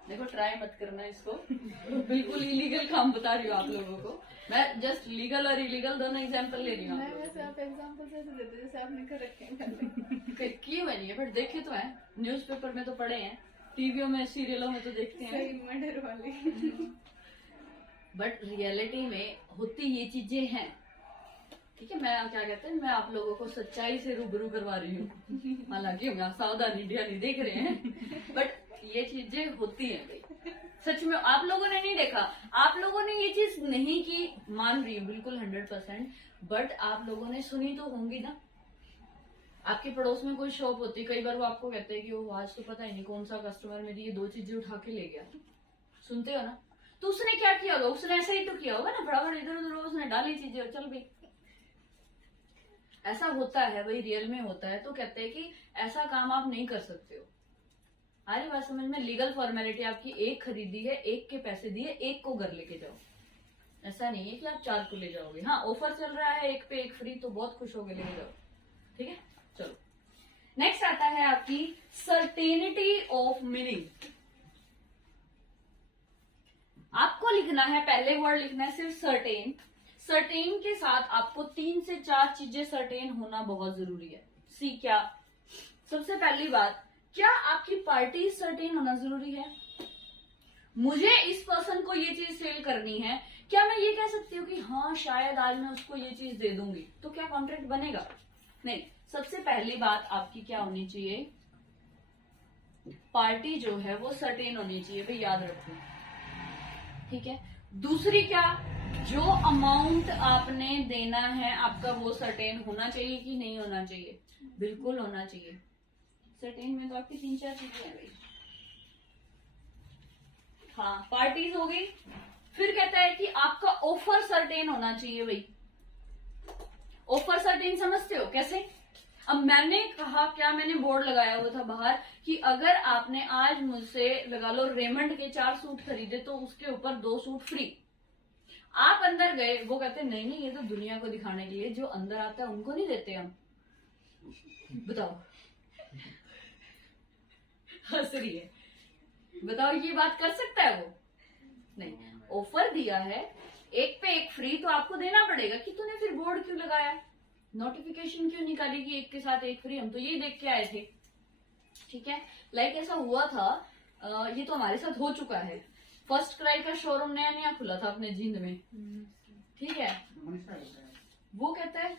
देखो ट्राई मत करना इसको, बिल्कुल इलीगल काम बता रही हूँ आप लोगों को। मैं जस्ट लीगल और इलीगल दोनों एग्जांपल ले रही हूँ। वैसे आप एग्जांपल ऐसे देते जैसे आपने कर रखे हैं। किए हुए नहीं है बट देखे तो है, न्यूज़पेपर में तो पढ़े हैं, टीवियों में सीरियलों में तो देखते हैं, मर्डर वाले। बट रियलिटी में होती ये चीजें हैं। ठीक है, मैं क्या कहते हैं, मैं आप लोगों को सच्चाई से रूबरू करवा रही हूँ। हालांकि हम यहाँ सावधान इंडिया नहीं देख रहे हैं, बट ये चीजें होती हैं भाई, सच में। आप लोगों ने नहीं देखा, आप लोगों ने ये चीज नहीं की, मान रही हूँ बिल्कुल 100%, बट आप लोगों ने सुनी तो होंगी ना। आपके पड़ोस में कोई शॉप होती है, कई बार वो आपको कहते हैं कि वो आज तो पता ही नहीं कौन सा कस्टमर मेरी ये 2 चीजें उठा के ले गया, सुनते हो ना। तो उसने क्या किया होगा? उसने ऐसा ही तो किया होगा ना, बराबर इधर उधर उसने डाली चीजें और चल भाई। ऐसा होता है भाई, रियल में होता है। तो कहते हैं कि ऐसा काम आप नहीं कर सकते हो। अरे बात समझ में? लीगल फॉर्मेलिटी आपकी एक खरीदी है, एक के पैसे दिए, एक को घर लेके जाओ, ऐसा नहीं है कि आप 4 को ले जाओगे। हाँ ऑफर चल रहा है 1 पे 1 फ्री, तो बहुत खुश होके लेके जाओ। ठीक है, चलो नेक्स्ट आता है आपकी सर्टेनिटी ऑफ मीनिंग। आपको लिखना है, पहले वर्ड लिखना है सिर्फ सर्टेन। सर्टेन के साथ आपको 3 से 4 चीजें सर्टेन होना बहुत जरूरी है। सी क्या? सबसे पहली बात, क्या आपकी पार्टी सर्टेन होना जरूरी है? मुझे इस पर्सन को ये चीज सेल करनी है, क्या मैं ये कह सकती हूँ कि हाँ शायद आज मैं उसको ये चीज दे दूंगी, तो क्या कॉन्ट्रैक्ट बनेगा? नहीं। सबसे पहली बात आपकी क्या होनी चाहिए, पार्टी जो है वो सर्टेन होनी चाहिए भाई, याद रखो। ठीक है, दूसरी क्या, जो अमाउंट आपने देना है आपका वो सर्टेन होना चाहिए कि नहीं होना चाहिए? बिल्कुल होना चाहिए। सर्टेन में तो आपकी 3-4 चीजें हैं भाई। हाँ पार्टीज हो गई। फिर कहता है कि आपका ऑफर सर्टेन होना चाहिए भाई। ऑफर सर्टेन समझते हो कैसे? अब मैंने कहा, क्या मैंने बोर्ड लगाया हुआ था बाहर कि अगर आपने आज मुझसे लगा लो रेमंड के 4 सूट खरीदे तो उसके ऊपर 2 सूट फ्री। आप अंदर गए, वो कहते हैं नहीं नहीं ये तो दुनिया को दिखाने के लिए, जो अंदर आता है उनको नहीं देते हम। बताओ, हंस रही है, बताओ ये बात कर सकता है वो? नहीं। ऑफर दिया है 1 पे 1 फ्री, तो आपको देना पड़ेगा। कि तूने फिर बोर्ड क्यों लगाया, नोटिफिकेशन क्यों निकाली कि 1 के साथ 1 फ्री? हम तो यही देख के आए थे। ठीक है, लाइक ऐसा हुआ था, ये तो हमारे साथ हो चुका है। फर्स्ट क्राई का शोरूम नया नया खुला था अपने जींद में। ठीक है, वो कहता है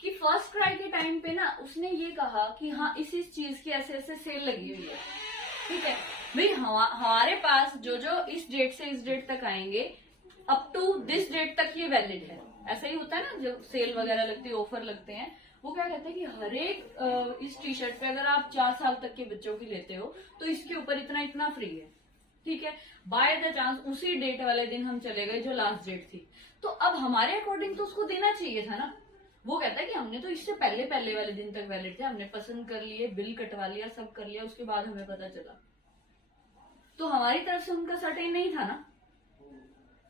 कि फर्स्ट क्राई के टाइम पे ना उसने ये कहा कि हाँ इस चीज की ऐसे ऐसे सेल लगी हुई है। ठीक है भाई, हमारे पास जो जो इस डेट से इस डेट तक आएंगे, अप टू दिस डेट तक ये वैलिड है। ऐसा ही होता है ना, जो सेल वगैरह लगती है, ऑफर लगते हैं, वो क्या कहते हैं कि हर एक इस टी शर्ट पे अगर आप 4 साल तक के बच्चों की लेते हो तो इसके ऊपर इतना इतना फ्री है। ठीक है, बाय द चांस उसी डेट वाले दिन हम चले गए जो लास्ट डेट थी, तो अब हमारे अकॉर्डिंग तो उसको देना चाहिए था ना। वो कहता है कि हमने तो इससे पहले पहले वाले दिन तक वैलिड थे, हमने पसंद कर लिए, बिल कटवा लिया, सब कर लिया, उसके बाद हमें पता चला, तो हमारी तरफ से उनका सर्टेन नहीं था ना।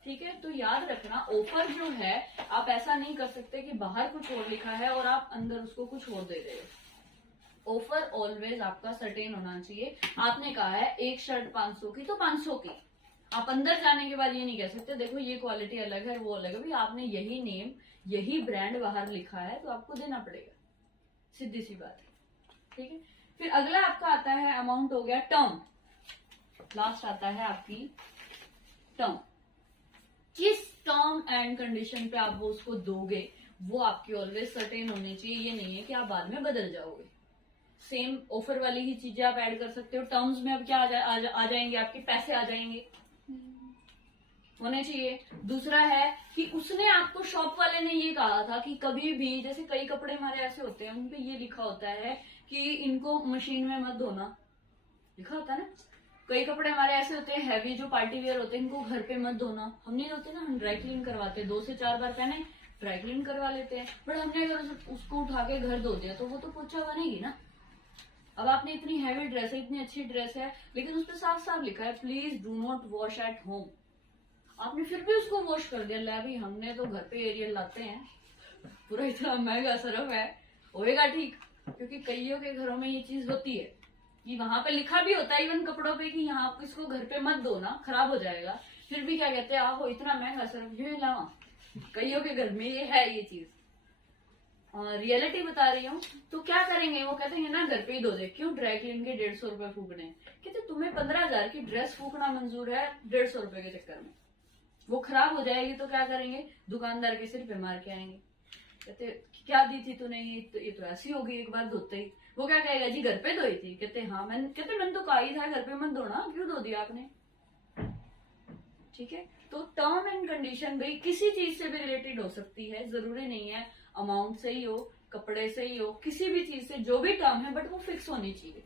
ठीक है, तो याद रखना ऑफर जो है आप ऐसा नहीं कर सकते कि बाहर कुछ और लिखा है और आप अंदर उसको कुछ और दे रहे हो। ऑफर ऑलवेज आपका सर्टेन होना चाहिए। आपने कहा है एक शर्ट 500 की तो 500 की, आप अंदर जाने के बाद ये नहीं कह सकते देखो ये क्वालिटी अलग है वो अलग है। भाई आपने यही नेम यही ब्रांड बाहर लिखा है तो आपको देना पड़ेगा, सीधी सी बात है। ठीक है, फिर अगला आपका आता है अमाउंट हो गया टर्म, लास्ट आता है आपकी टर्म। किस टर्म एंड कंडीशन पे आप वो उसको दोगे वो आपकी ऑलवेज सर्टेन होनी चाहिए। ये नहीं है कि आप बाद में बदल जाओगे। सेम ऑफर वाली ही चीजें आप ऐड कर सकते हो। टर्म्स में अब क्या आ जाएंगे आपके पैसे आ जाएंगे, होने चाहिए। दूसरा है कि उसने आपको शॉप वाले ने ये कहा था कि कभी भी, जैसे कई कपड़े हमारे ऐसे होते हैं उनपे ये लिखा होता है कि इनको मशीन में मत धोना, लिखा होता है ना। कई कपड़े हमारे ऐसे होते हैं हैवी जो पार्टी वेयर होते हैं, इनको घर पे मत धोना। हम नहीं धोते ना, हम ड्राई क्लीन करवाते हैं, 2 से 4 बार पहने ड्राई क्लीन करवा लेते हैं। बट हमने अगर उसको उठा के घर धो दिया तो वो तो पोछा बनेगी ना। अब आपने इतनी हैवी ड्रेस है, इतनी अच्छी ड्रेस है, लेकिन उस पर साफ साफ लिखा है please do not wash at home, आपने फिर भी उसको वॉश कर दिया। ला भी हमने तो घर पे एरियल लाते हैं, पूरा इतना महंगा सरफ है, होएगा ठीक, क्योंकि कईयों के घरों में ये चीज होती है कि वहां पे लिखा भी होता है इवन कपड़ों पे कि यहाँ आप इसको घर पे मत धोना खराब हो जाएगा, फिर भी क्या कहते हैं आहो इतना महंगा सरफ ये लावा। कईयों के घर में ये है ये चीज, रियलिटी बता रही हूँ। तो क्या करेंगे, वो कहते हैं ना घर पे ही धो दे, क्यों ड्राई क्लीन के 150 रुपए फूकने, कहते तुम्हें 15,000 की ड्रेस फूकना मंजूर है 150 रुपए के चक्कर में, वो खराब हो जाएगी तो क्या करेंगे, दुकानदार के सिर पे मार के आएंगे। कहते क्या दी थी तूने, ये तो ऐसी होगी एक बार धोते ही। वो क्या कहेगा जी घर पे धोई थी, कहते हाँ मैंने तो कहा ही था घर पे मत धोना, क्यों धो दिया आपने। ठीक है, तो टर्म एंड कंडीशन भाई किसी चीज से भी रिलेटेड हो सकती है, जरूरी नहीं है अमाउंट से ही हो, कपड़े से ही हो, किसी भी चीज से जो भी टर्म है, बट वो फिक्स होनी चाहिए।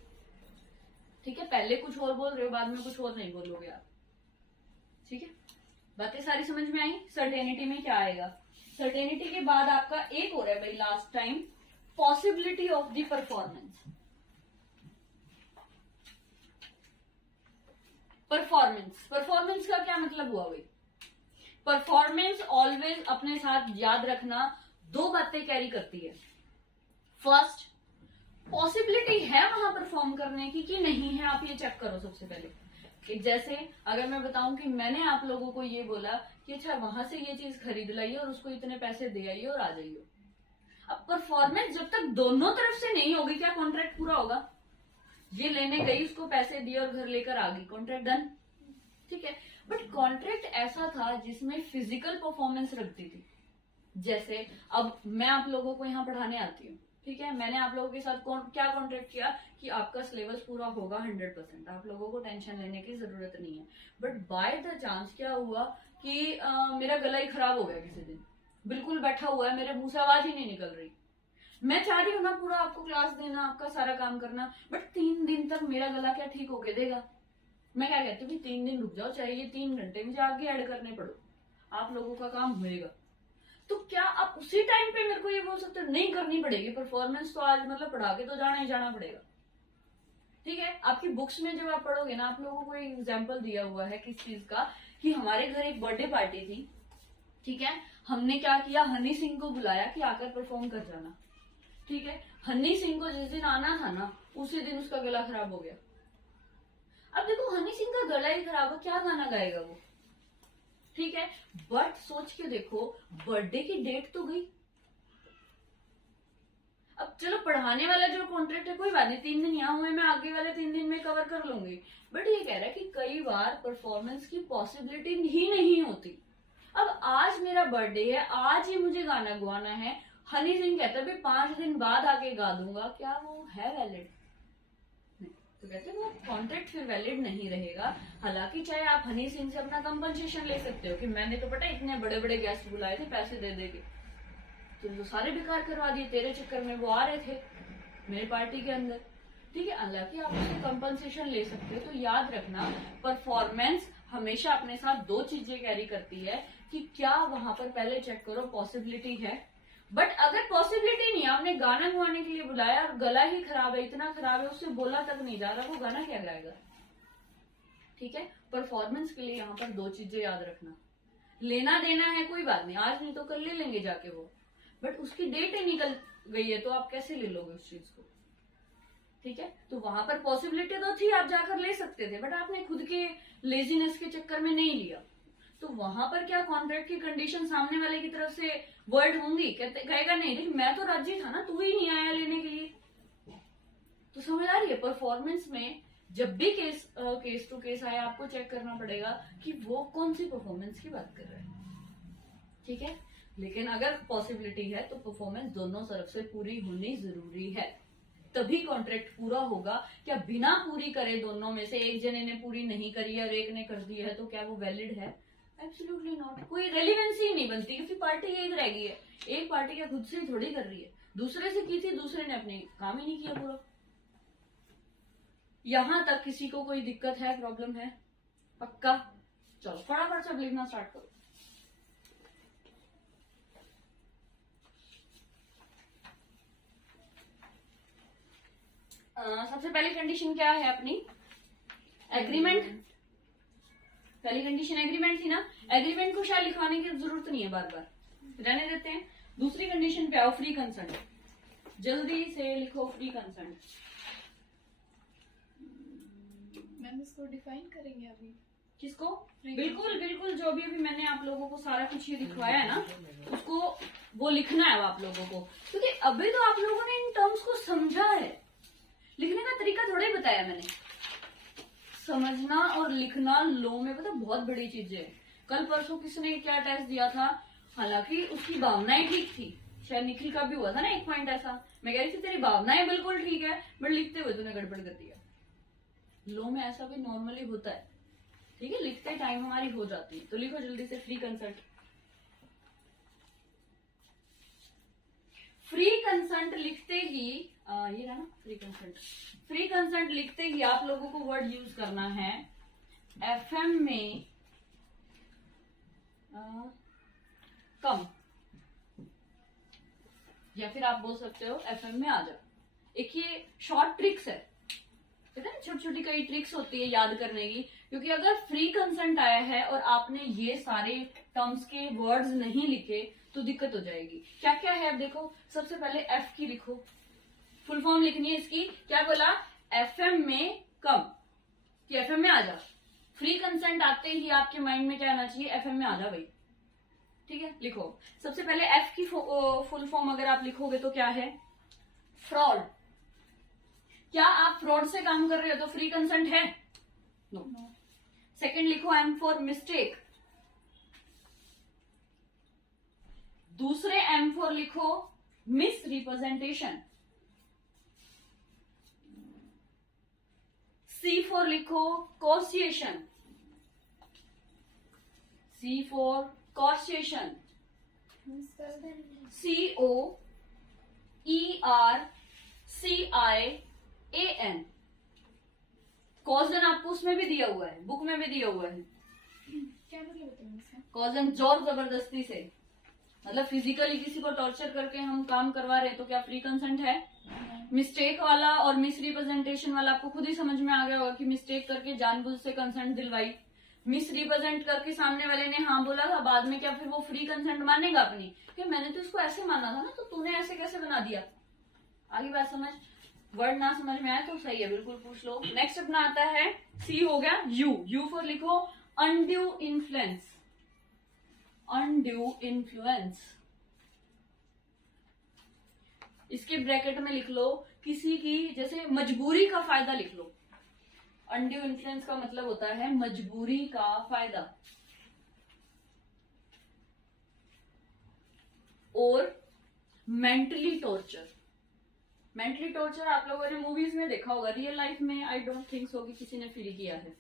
ठीक है, पहले कुछ और बोल रहे हो बाद में कुछ और नहीं बोलोगे आप। ठीक है, बातें सारी समझ में आई। सर्टेनिटी में क्या आएगा, सर्टेनिटी के बाद आपका एक हो रहा है भाई last time, possibility of the performance. Performance का क्या मतलब हुआ भाई, परफॉर्मेंस ऑलवेज अपने साथ याद रखना 2 बातें कैरी करती है। फर्स्ट, पॉसिबिलिटी है वहां परफॉर्म करने की कि नहीं है, आप ये चेक करो सबसे पहले। कि जैसे अगर मैं बताऊं कि मैंने आप लोगों को ये बोला कि अच्छा वहां से ये चीज खरीद लाइए और उसको इतने पैसे दे आइए और आ जाइए। अब परफॉर्मेंस जब तक दोनों तरफ से नहीं होगी क्या कॉन्ट्रैक्ट पूरा होगा। ये लेने गई, उसको पैसे दिए और घर लेकर आ गई, कॉन्ट्रैक्ट डन। ठीक है, बट कॉन्ट्रैक्ट ऐसा था जिसमें फिजिकल परफॉर्मेंस रखती थी। जैसे अब मैं आप लोगों को यहाँ पढ़ाने आती हूँ, ठीक है, मैंने आप लोगों के साथ क्या कॉन्ट्रैक्ट किया कि आपका सिलेबस पूरा होगा 100%, आप लोगों को टेंशन लेने की जरूरत नहीं है। बट बाय द चांस क्या हुआ कि मेरा गला ही खराब हो गया किसी दिन, बिल्कुल बैठा हुआ है, मेरे मुंह से आवाज ही नहीं निकल रही। मैं चाह रही हूँ ना पूरा आपको क्लास देना, आपका सारा काम करना, बट 3 दिन तक मेरा गला क्या ठीक होके देगा। मैं क्या कहती हूँ 3 दिन रुक जाओ, चाहे ये 3 घंटे मुझे आगे ऐड करने पड़ो, आप लोगों का काम होएगा। तो क्या आप उसी टाइम पे मेरे को ये बोल सकते हो नहीं करनी पड़ेगी परफॉर्मेंस, तो आज मतलब पढ़ा के तो जाना ही जाना पड़ेगा। ठीक है, आपकी बुक्स में जब आप पढ़ोगे ना, आप लोगों को एक एग्जाम्पल दिया हुआ है किस चीज का, कि हमारे घर एक बर्थडे पार्टी थी। ठीक है, हमने क्या किया, हनी सिंह को बुलाया कि आकर परफॉर्म कर जाना। ठीक है, हनी सिंह को जिस दिन आना था ना, उसी दिन उसका गला खराब हो गया। अब देखो हनी सिंह का गला ही खराब है, क्या गाना गाएगा वो। ठीक है, बट सोच के देखो बर्थडे की डेट तो गई। अब चलो पढ़ाने वाला जो कॉन्ट्रैक्ट है कोई बात नहीं, 3 दिन यहाँ हुए, मैं आगे वाले 3 दिन में कवर कर लूंगी। बट ये कह रहा है कि कई बार परफॉर्मेंस की पॉसिबिलिटी ही नहीं होती। अब आज मेरा बर्थडे है, आज ही मुझे गाना गवाना है, हनी सिंह कहता है 5 दिन बाद आके गा दूंगा, क्या वो है वैलिड? तो कहते हैं वो कॉन्ट्रैक्ट फिर वैलिड नहीं रहेगा। हालांकि चाहे आप हनी सिंह से अपना कंपनसेशन ले सकते हो कि मैंने तो पता इतने बड़े बड़े गेस्ट बुलाए थे पैसे दे दे के, तो सारे बेकार करवा दिए, तेरे चक्कर में वो आ रहे थे मेरे पार्टी के अंदर। ठीक है, हालांकि आप उससे कंपनसेशन ले सकते हो। तो याद रखना, परफॉर्मेंस हमेशा अपने साथ दो चीजें कैरी करती है कि क्या वहां पर पहले चेक करो पॉसिबिलिटी है। बट अगर पॉसिबिलिटी नहीं, आपने गाना गाने के लिए बुलाया और गला ही खराब है, इतना खराब है, उससे बोला तक नहीं जा रहा, वो गाना क्या गाएगा। ठीक है, परफॉर्मेंस के लिए यहाँ पर दो चीजें याद रखना। लेना देना है कोई बात नहीं, आज नहीं तो कल ले लेंगे जाके वो, बट उसकी डेट ही निकल गई है तो आप कैसे ले लोगे उस चीज को। ठीक है, तो वहां पर पॉसिबिलिटी तो थी, आप जाकर ले सकते थे, बट आपने खुद के लेजीनेस के चक्कर में नहीं लिया। तो वहां पर क्या कॉन्ट्रैक्ट की कंडीशन सामने वाले की तरफ से वर्ड होंगी, कहेगा नहीं देख मैं तो राजी था ना, तू ही नहीं आया लेने के लिए। तो समझ आ रही है, परफॉर्मेंस में जब भी केस टू केस आए आपको चेक करना पड़ेगा कि वो कौन सी परफॉर्मेंस की बात कर रहे हैं। ठीक है, लेकिन अगर पॉसिबिलिटी है तो परफॉर्मेंस दोनों तरफ से पूरी होनी जरूरी है, तभी कॉन्ट्रैक्ट पूरा होगा। क्या बिना पूरी करे दोनों में से एक जने ने पूरी नहीं करी है और एक ने कर दी है तो क्या वो वैलिड है? एब्सोल्युटली नॉट, कोई रेलिवेंसी ही नहीं बनती, क्योंकि पार्टी एक रह गई है। एक पार्टी क्या खुद से ही थोड़ी कर रही है, दूसरे से की थी, दूसरे ने अपने काम ही नहीं किया पूरा। यहां तक किसी को कोई दिक्कत है, प्रॉब्लम है? पक्का? चलो फटाफट सब लिखना स्टार्ट करो। सबसे पहली कंडीशन क्या है अपनी? एग्रीमेंट। पहली कंडीशन एग्रीमेंट थी ना, एग्रीमेंट को शायद लिखवाने की जरूरत नहीं है, बार बार रहने देते हैं। दूसरी कंडीशन क्या है? Free consent. जल्दी से लिखो फ्री कंसेंट। मैम इसको डिफाइन करेंगे अभी। किसको? बिल्कुल बिल्कुल, जो भी अभी मैंने आप लोगों को सारा कुछ ये दिखवाया है ना, उसको वो लिखना है आप लोगों को, क्योंकि अभी तो आप लोगों ने इन टर्म्स को समझा है, लिखने का तरीका थोड़ा ही बताया मैंने। समझना और लिखना लो में पता बहुत बड़ी चीजें है। कल परसों किसने क्या टेस्ट दिया था, हालांकि उसकी भावनाएं ठीक थी, शायद निखिल का भी हुआ था ना एक पॉइंट ऐसा, मैं कह रही थी तेरी भावनाएं बिल्कुल ठीक है, बट लिखते हुए तूने गड़बड़ कर दिया। लो में ऐसा भी नॉर्मली होता है। ठीक है, लिखते टाइम हमारी हो जाती है। तो लिखो जल्दी से फ्री कंसेंट। फ्री कंसेंट लिखते ही ये रहा ना फ्री कंसेंट। फ्री कंसेंट लिखते ही आप लोगों को वर्ड यूज करना है एफएम में कम, या फिर आप बोल सकते हो एफएम में आ जाओ। एक ये शॉर्ट ट्रिक्स है, पता है छोटी छोटी कई ट्रिक्स होती है याद करने की, क्योंकि अगर फ्री कंसेंट आया है और आपने ये सारे टर्म्स के वर्ड्स नहीं लिखे तो दिक्कत हो जाएगी। क्या क्या है अब देखो, सबसे पहले एफ की लिखो, फुल फॉर्म लिखनी है इसकी। क्या बोला? एफएम में कम, कि एफएम में आ जा। फ्री कंसेंट आते ही आपके माइंड में क्या आना चाहिए? एफएम में आ जा भाई। ठीक है, लिखो। सबसे पहले एफ की फुल फॉर्म अगर आप लिखोगे तो क्या है? फ्रॉड। क्या आप फ्रॉड से काम कर रहे हो तो फ्री कंसेंट है? नो। सेकंड लिखो एम फॉर मिस्टेक। दूसरे एम फॉर लिखो मिस रिप्रेजेंटेशन। सी फॉर लिखो कॉसिएशन। सी फॉर कॉसिएशन। COERCIAN। कॉजन आपको उसमें भी दिया हुआ है, बुक में भी दिया हुआ है। क्या मतलब होता है इसका? कॉजन जोर जबरदस्ती से, मतलब फिजिकली किसी को टॉर्चर करके हम काम करवा रहे हैं तो क्या फ्री कंसेंट है? मिस्टेक वाला और मिस रिप्रेजेंटेशन वाला आपको खुद ही समझ में आ गया होगा कि मिस्टेक करके जानबूझ से कंसेंट दिलवाई, मिस रिप्रेजेंट करके सामने वाले ने हाँ बोला था, बाद में क्या फिर वो फ्री कंसेंट मानेगा अपनी कि मैंने तो इसको ऐसे माना था ना, तो तूने ऐसे कैसे बना दिया। आगे बात समझ, वर्ड ना समझ में आए तो सही है, बिल्कुल पूछ लो। नेक्स्ट अपना आता है सी हो गया यू फॉर लिखो अनड्यू इन्फ्लुएंस। अनड्यू इन्फ्लुएंस, इसके ब्रैकेट में लिख लो किसी की, जैसे मजबूरी का फायदा लिख लो। अनड्यू इन्फ्लुएंस का मतलब होता है मजबूरी का फायदा। और मेंटली टॉर्चर। मेंटली टॉर्चर आप लोगों ने मूवीज में देखा होगा, रियल लाइफ में आई डोंट थिंक सो कि किसी ने फील किया है।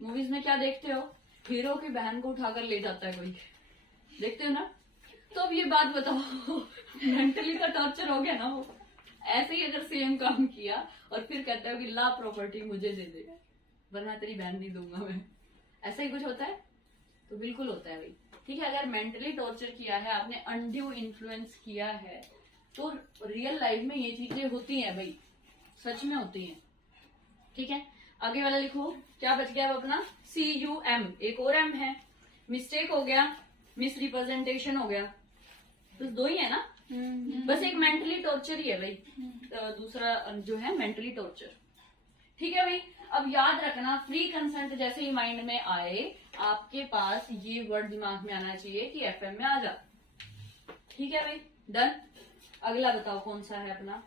मूवीज में क्या देखते हो? हीरो की बहन को उठाकर ले जाता है कोई, देखते हो ना? तो अब ये बात बताओ मेंटली का टॉर्चर हो गया ना वो। ऐसे ही अगर सेम काम किया और फिर कहते हो कि ला प्रॉपर्टी मुझे दे दे, वरना तेरी बहन नहीं दूंगा मैं, ऐसा ही कुछ होता है? तो बिल्कुल होता है भाई। ठीक है, अगर मेंटली टॉर्चर किया है आपने, अनड्यू इन्फ्लुएंस किया है, तो रियल लाइफ में ये चीजें होती हैं भाई, सच में होती हैं। ठीक है, आगे वाला लिखो, क्या बच गया अब अपना? CUM, एक और M है, मिस्टेक हो गया, मिस रिप्रेजेंटेशन हो गया, तो दो ही है ना, बस एक मेंटली टॉर्चर ही है भाई, दूसरा जो है मेंटली टॉर्चर। ठीक है भाई, अब याद रखना, फ्री कंसेंट जैसे ही माइंड में आए, आपके पास ये वर्ड दिमाग में आना चाहिए कि FM में आ जा। ठीक है भाई, डन। अगला बताओ कौन सा है अपना?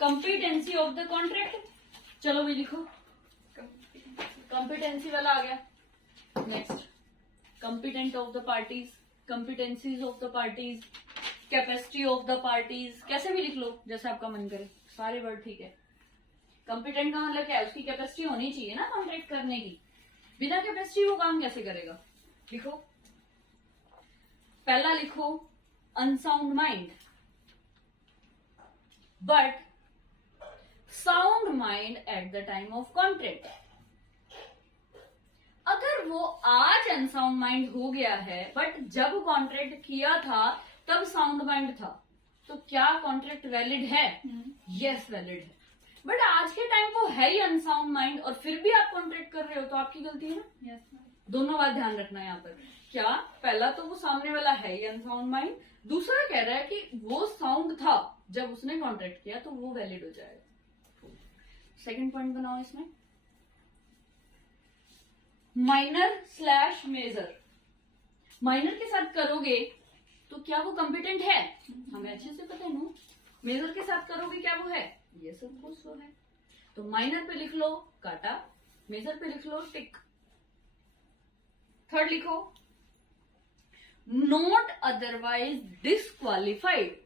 Competency of the contract. चलो भाई लिखो, कॉम्पिटेंसी वाला आ गया। Next, competent of the parties, competencies of the parties, capacity of the parties, कैसे भी लिख लो जैसे आपका मन करे, सारे वर्ड ठीक है। कॉम्पिटेंट का मतलब क्या है? उसकी कैपेसिटी होनी चाहिए ना कॉन्ट्रैक्ट करने की, बिना कैपेसिटी वो काम कैसे करेगा? लिखो, पहला लिखो unsound mind, but sound mind at the time of contract. अगर वो आज अनसाउंड माइंड हो गया है बट जब कॉन्ट्रैक्ट किया था तब साउंड माइंड था, तो क्या कॉन्ट्रैक्ट वैलिड है? यस वैलिड है। बट आज के टाइम वो है ही अनसाउंड माइंड और फिर भी आप कॉन्ट्रैक्ट कर रहे हो, तो आपकी गलती है ना। Yes ma'am. दोनों बात ध्यान रखना है यहाँ पर। क्या? पहला तो वो सामने वाला है ही अनसाउंड माइंड, दूसरा कह रहा है कि वो साउंड था जब उसने कॉन्ट्रैक्ट किया, तो वो वैलिड हो जाएगा। सेकंड पॉइंट बनाओ इसमें, माइनर स्लैश मेजर। माइनर के साथ करोगे तो क्या वो कॉम्पिटेंट है? हमें अच्छे से पता है नो। मेजर के साथ करोगे क्या वो है? ये सब कुछ वो है। तो माइनर पे लिख लो काटा, मेजर पे लिख लो टिक। थर्ड लिखो, नॉट अदरवाइज डिस्क्वालिफाइड।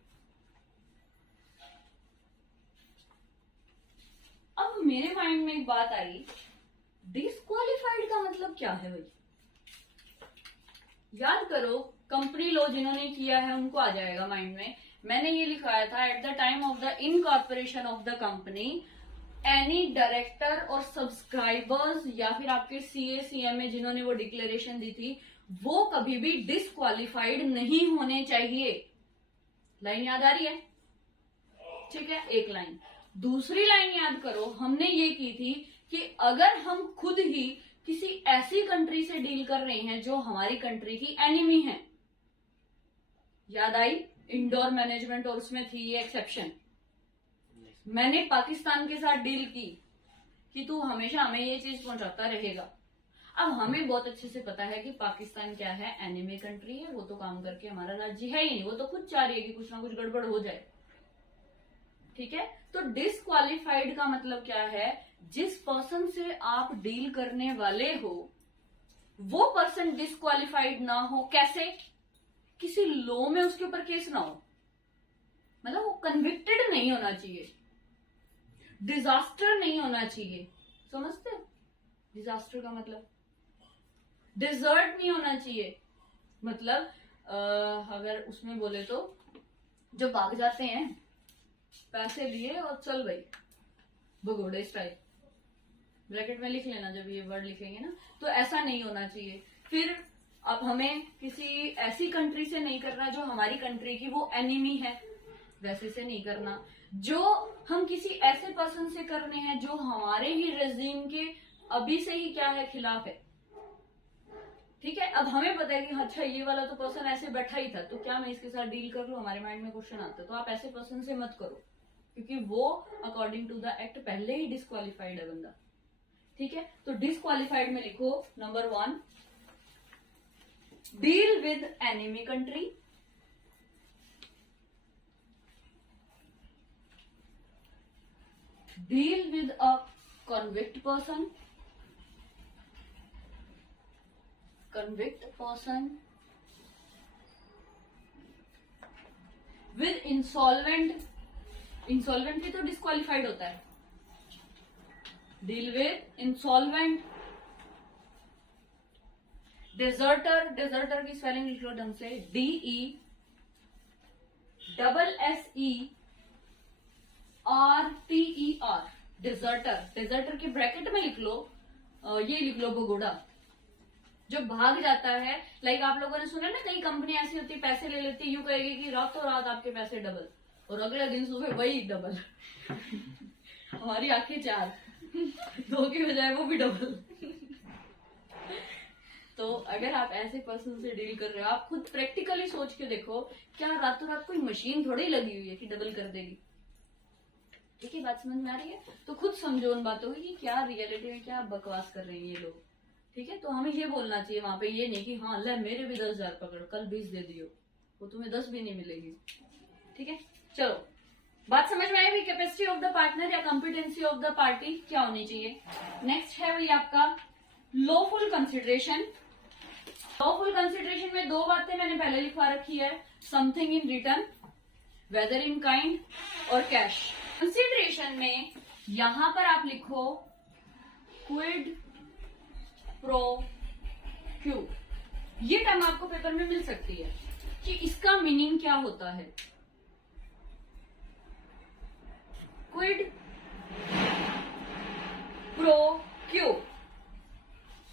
अब मेरे माइंड में एक बात आई, डिस्क्वालिफाइड का मतलब क्या है भाई? याद करो, कंपनी लॉ जिन्होंने किया है उनको आ जाएगा माइंड में। मैंने ये लिखाया था, at the time of the incorporation of the company any director और सब्सक्राइबर्स या फिर आपके CA CMA जिन्होंने वो डिक्लेरेशन दी थी, वो कभी भी डिस्क्वालिफाइड नहीं होने चाहिए। लाइन याद आ रही है? ठीक है, एक लाइन। दूसरी लाइन याद करो, हमने ये की थी कि अगर हम खुद ही किसी ऐसी कंट्री से डील कर रहे हैं जो हमारी कंट्री की एनिमी है, याद आई इंडोर मैनेजमेंट, और उसमें थी ये एक्सेप्शन। मैंने पाकिस्तान के साथ डील की कि तू हमेशा हमें ये चीज पहुंचाता रहेगा। अब हमें बहुत अच्छे से पता है कि पाकिस्तान क्या है, एनिमी कंट्री है, वो तो काम करके हमारा राज्य है ही नहीं, वो तो खुद चाह रही है कि कुछ ना कुछ गड़बड़ हो जाए। ठीक है, तो डिस्क्वालिफाइड का मतलब क्या है? जिस पर्सन से आप डील करने वाले हो वो पर्सन डिस्क्वालिफाइड ना हो। कैसे? किसी लॉ में उसके ऊपर केस ना हो, मतलब वो कन्विक्टेड नहीं होना चाहिए, डिजास्टर नहीं होना चाहिए। समझते हो डिजास्टर का मतलब? डिजर्ट नहीं होना चाहिए, मतलब अगर उसमें बोले तो जो भाग जाते हैं पैसे लिए और चल भाई भगोड़े स्टाइल, ब्रैकेट में लिख लेना जब ये वर्ड लिखेंगे ना, तो ऐसा नहीं होना चाहिए। फिर अब हमें किसी ऐसी कंट्री से नहीं करना जो हमारी कंट्री की वो एनिमी है, वैसे से नहीं करना। जो हम किसी ऐसे पर्सन से करने हैं जो हमारे ही रेजिम के अभी से ही क्या है, खिलाफ है। ठीक है, अब हमें पता है कि अच्छा ये वाला तो पर्सन ऐसे बैठा ही था, तो क्या मैं इसके साथ डील कर लूं? हमारे माइंड में क्वेश्चन आता है। तो आप ऐसे पर्सन से मत करो, क्योंकि वो अकॉर्डिंग टू द एक्ट पहले ही डिस्क्वालिफाइड है बंदा। ठीक है, तो डिस्क्वालिफाइड में लिखो number 1, deal with enemy country, deal with a convict person with insolvent भी तो डिस्क्वालिफाइड होता है। डील विद इंसॉल्वेंट, डेजर्टर की स्पेलिंग लिख लो ढंग से, DESSE डिजर्टर, डिजर्टर के ब्रैकेट में लिख लो ये लिख लो भगोड़ा, जो भाग जाता है। लाइक आप लोगों ने सुना ना, कई कंपनी ऐसी होती है पैसे ले लेती है, यूं कहेगी कि रातों रात आपके पैसे डबल, और अगले दिन सुबह वही डबल। हमारी आंखें चार, दो की बजाय वो भी डबल। तो अगर आप ऐसे पर्सन से डील कर रहे हो, आप खुद प्रैक्टिकली सोच के देखो, क्या रातों रात कोई मशीन थोड़ी लगी हुई है कि डबल कर देगी। ठीक है, बात समझ में आ रही है? तो खुद समझो उन बातों की कि क्या रियलिटी में क्या बकवास कर रहे हैं ये लोग। ठीक है, तो हमें ये बोलना चाहिए वहां पे, ये नहीं कि हाँ ले मेरे भी 10,000 पकड़, कल 20 दे दियो, वो तुम्हें 10 भी नहीं मिलेगी। ठीक है, चलो बात समझ में आई। कैपेसिटी ऑफ द पार्टनर या कॉम्पिटेंसी ऑफ द पार्टी क्या होनी चाहिए। नेक्स्ट है वही आपका लॉफुल कंसिडरेशन। लॉफुल कंसिडरेशन में दो बातें मैंने पहले लिखवा रखी है, something in return, whether in kind or cash. Consideration में यहां पर आप लिखो क्विड प्रो क्यू। ये टर्म आपको पेपर में मिल सकती है कि इसका मीनिंग क्या होता है। क्विड प्रो क्यू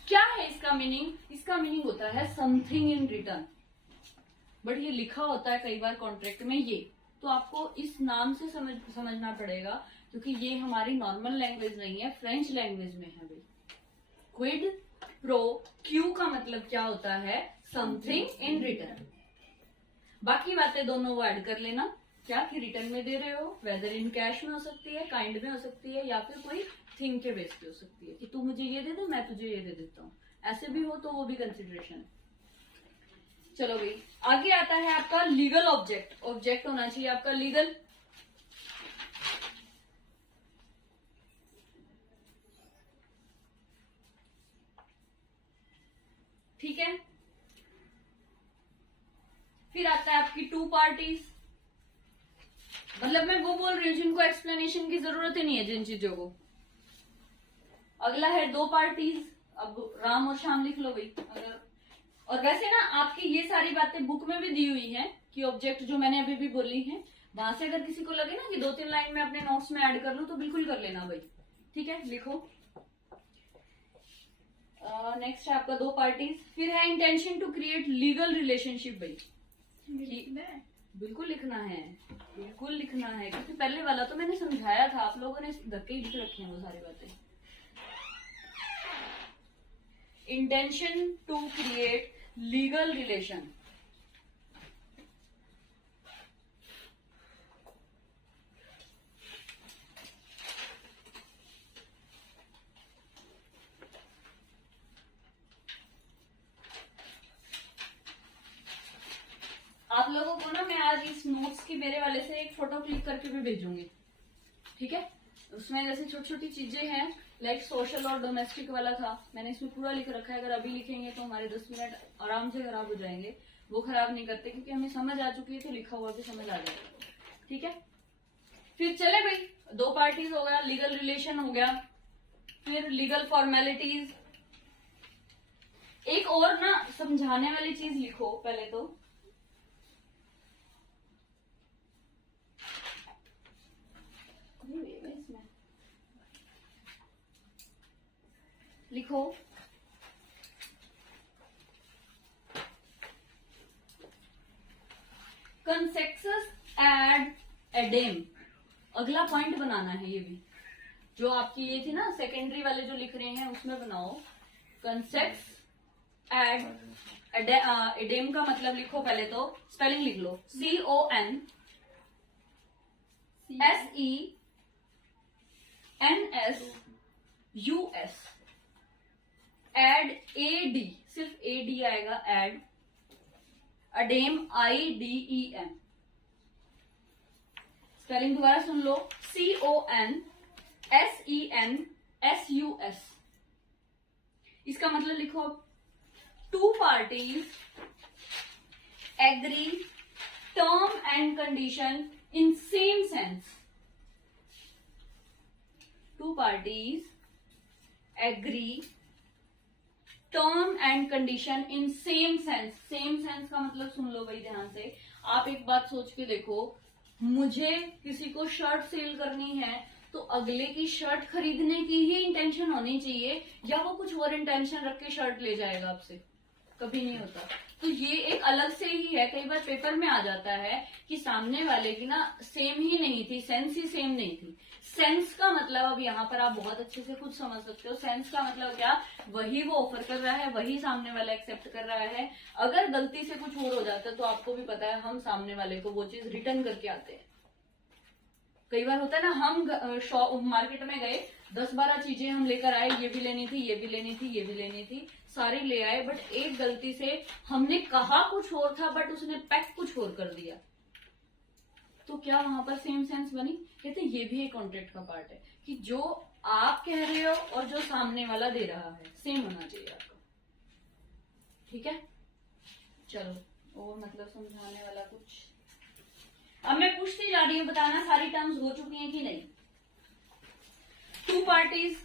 क्या है इसका मीनिंग? इसका मीनिंग होता है समथिंग इन रिटर्न, बट ये लिखा होता है कई बार कॉन्ट्रैक्ट में ये, तो आपको इस नाम से समझना पड़ेगा, क्योंकि ये हमारी नॉर्मल लैंग्वेज नहीं है, फ्रेंच लैंग्वेज में है भाई। क्विड प्रो क्यू का मतलब क्या होता है? Something in return. बाकी बातें दोनों वो ऐड कर लेना, क्या कि रिटर्न में दे रहे हो, वेदर इन कैश में हो सकती है, काइंड में हो सकती है, या फिर कोई थिंग के बेस पे हो सकती है कि तू मुझे ये दे दे, मैं तुझे ये दे देता हूँ, ऐसे भी हो तो वो भी कंसिडरेशन। चलो भाई, आगे आता है आपका लीगल ऑब्जेक्ट। ऑब्जेक्ट होना चाहिए आपका लीगल। ठीक है, फिर आता है आपकी टू पार्टीज। मतलब मैं वो बोल रही हूँ जिनको एक्सप्लेनेशन की जरूरत ही नहीं है, जिन चीजों को। अगला है दो पार्टीज। अब राम और श्याम लिख लो भाई। अगर और वैसे ना आपकी ये सारी बातें बुक में भी दी हुई हैं कि ऑब्जेक्ट जो मैंने अभी भी बोली हैं, वहां से अगर किसी को लगे ना कि 2-3 लाइन में अपने नोट्स में ऐड कर लूं तो बिल्कुल कर लेना भाई। ठीक है, लिखो। नेक्स्ट है आपका दो पार्टीज। फिर है intention to create legal relationship भाई। बिल्कुल लिखना है, बिल्कुल लिखना है, क्योंकि पहले वाला तो मैंने समझाया था, आप लोगों ने धक्के लिख रखे हैं वो सारी बातें। Intention to create legal relation. आप लोगों को ना मैं आज इस नोट्स की मेरे वाले से एक फोटो क्लिक करके भी भेजूंगी। ठीक है, उसमें जैसे छोटी छोटी चीजें हैं, लाइक सोशल और डोमेस्टिक वाला था, मैंने इसमें पूरा लिख रखा है। अगर अभी लिखेंगे तो हमारे 10 मिनट आराम से खराब हो जाएंगे। वो खराब नहीं करते क्योंकि हमें समझ आ चुकी है, तो लिखा हुआ भी समझ आ जाएगा। ठीक है, फिर चले भाई, दो पार्टीज हो गया, लीगल रिलेशन हो गया, फिर लीगल फॉर्मेलिटीज। एक और ना समझाने वाली चीज लिखो पहले तो। इसमें लिखो कंसेक्सस एड एडेम। अगला पॉइंट बनाना है, ये भी जो आपकी ये थी ना सेकेंडरी वाले जो लिख रहे हैं उसमें बनाओ। कंसेक्स एड एडेम का मतलब लिखो पहले तो, स्पेलिंग लिख लो, CONSENSUS। एड AD, सिर्फ AD आएगा, एड। Idem IDEM। स्पेलिंग दोबारा सुन लो, CONSENSUS। इसका मतलब लिखो, two parties agree term and condition in same sense. Two parties agree term and condition in same sense. Same sense का मतलब सुन लो भाई ध्यान से। आप एक बात सोच के देखो, मुझे किसी को शर्ट सेल करनी है तो अगले की शर्ट खरीदने की ही इंटेंशन होनी चाहिए, या वो कुछ और इंटेंशन रख के शर्ट ले जाएगा आपसे, कभी नहीं होता। तो ये एक अलग से ही है। कई बार पेपर में आ जाता है कि सामने वाले की ना सेम ही नहीं थी, सेंस ही सेम नहीं थी। सेंस का मतलब अब यहाँ पर आप बहुत अच्छे से खुद समझ सकते हो। सेंस का मतलब क्या, वही वो ऑफर कर रहा है, वही सामने वाला एक्सेप्ट कर रहा है। अगर गलती से कुछ और हो जाता है तो आपको भी पता है हम सामने वाले को वो चीज रिटर्न करके आते हैं। कई बार होता है ना, हम मार्केट में गए, 10-12 चीजें हम लेकर आए, ये भी लेनी थी, ये भी लेनी थी, ये भी लेनी थी, सारी ले आए, बट एक गलती से हमने कहा कुछ और था बट उसने पैक कुछ और कर दिया, तो क्या वहां पर सेम सेंस बनी? कहते ये भी एक कॉन्ट्रैक्ट का पार्ट है कि जो आप कह रहे हो और जो सामने वाला दे रहा है सेम होना चाहिए आपका। ठीक है, चलो और मतलब समझाने वाला कुछ। अब मैं पूछती जा रही हूँ, बताना सारी टर्म्स हो चुकी हैं कि नहीं। Two parties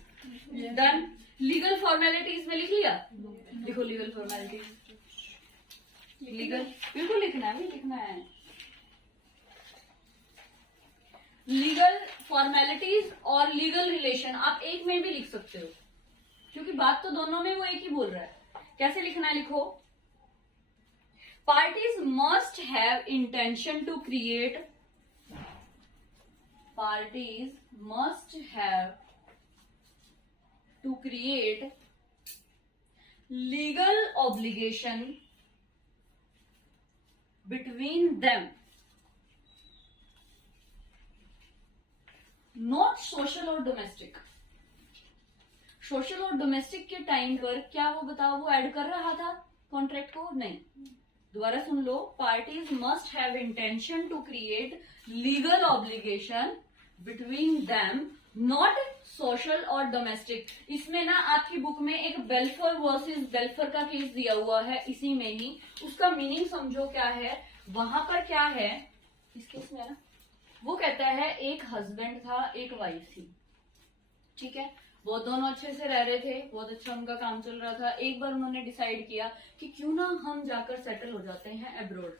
done. Legal formalities में लिख लिया, लिखो लीगल फॉर्मेलिटीज। लीगल बिल्कुल लिखना है, लिखना है। लीगल फॉर्मेलिटीज और लीगल रिलेशन आप एक में भी लिख सकते हो, क्योंकि बात तो दोनों में वो एक ही बोल रहा है। कैसे लिखना है, लिखो parties must have intention to create, parties must have to create legal obligation between them, not social और domestic। सोशल और डोमेस्टिक के टाइम पर क्या वो बताओ वो ऐड कर रहा था कॉन्ट्रैक्ट को? नहीं। दोबारा सुन लो, parties must have intention to create legal obligation between them, not social और डोमेस्टिक। इसमें ना आपकी बुक में एक बेल्फोर वर्सेस बेल्फोर का केस दिया हुआ है, इसी में ही उसका मीनिंग समझो क्या है। वहां पर क्या है इस केस में ना, वो कहता है एक हस्बैंड था, एक वाइफ थी, ठीक है, वो दोनों अच्छे से रह रहे थे, बहुत अच्छा उनका काम चल रहा था। एक बार उन्होंने डिसाइड किया कि क्यों ना हम जाकर सेटल हो जाते हैं अब्रॉड,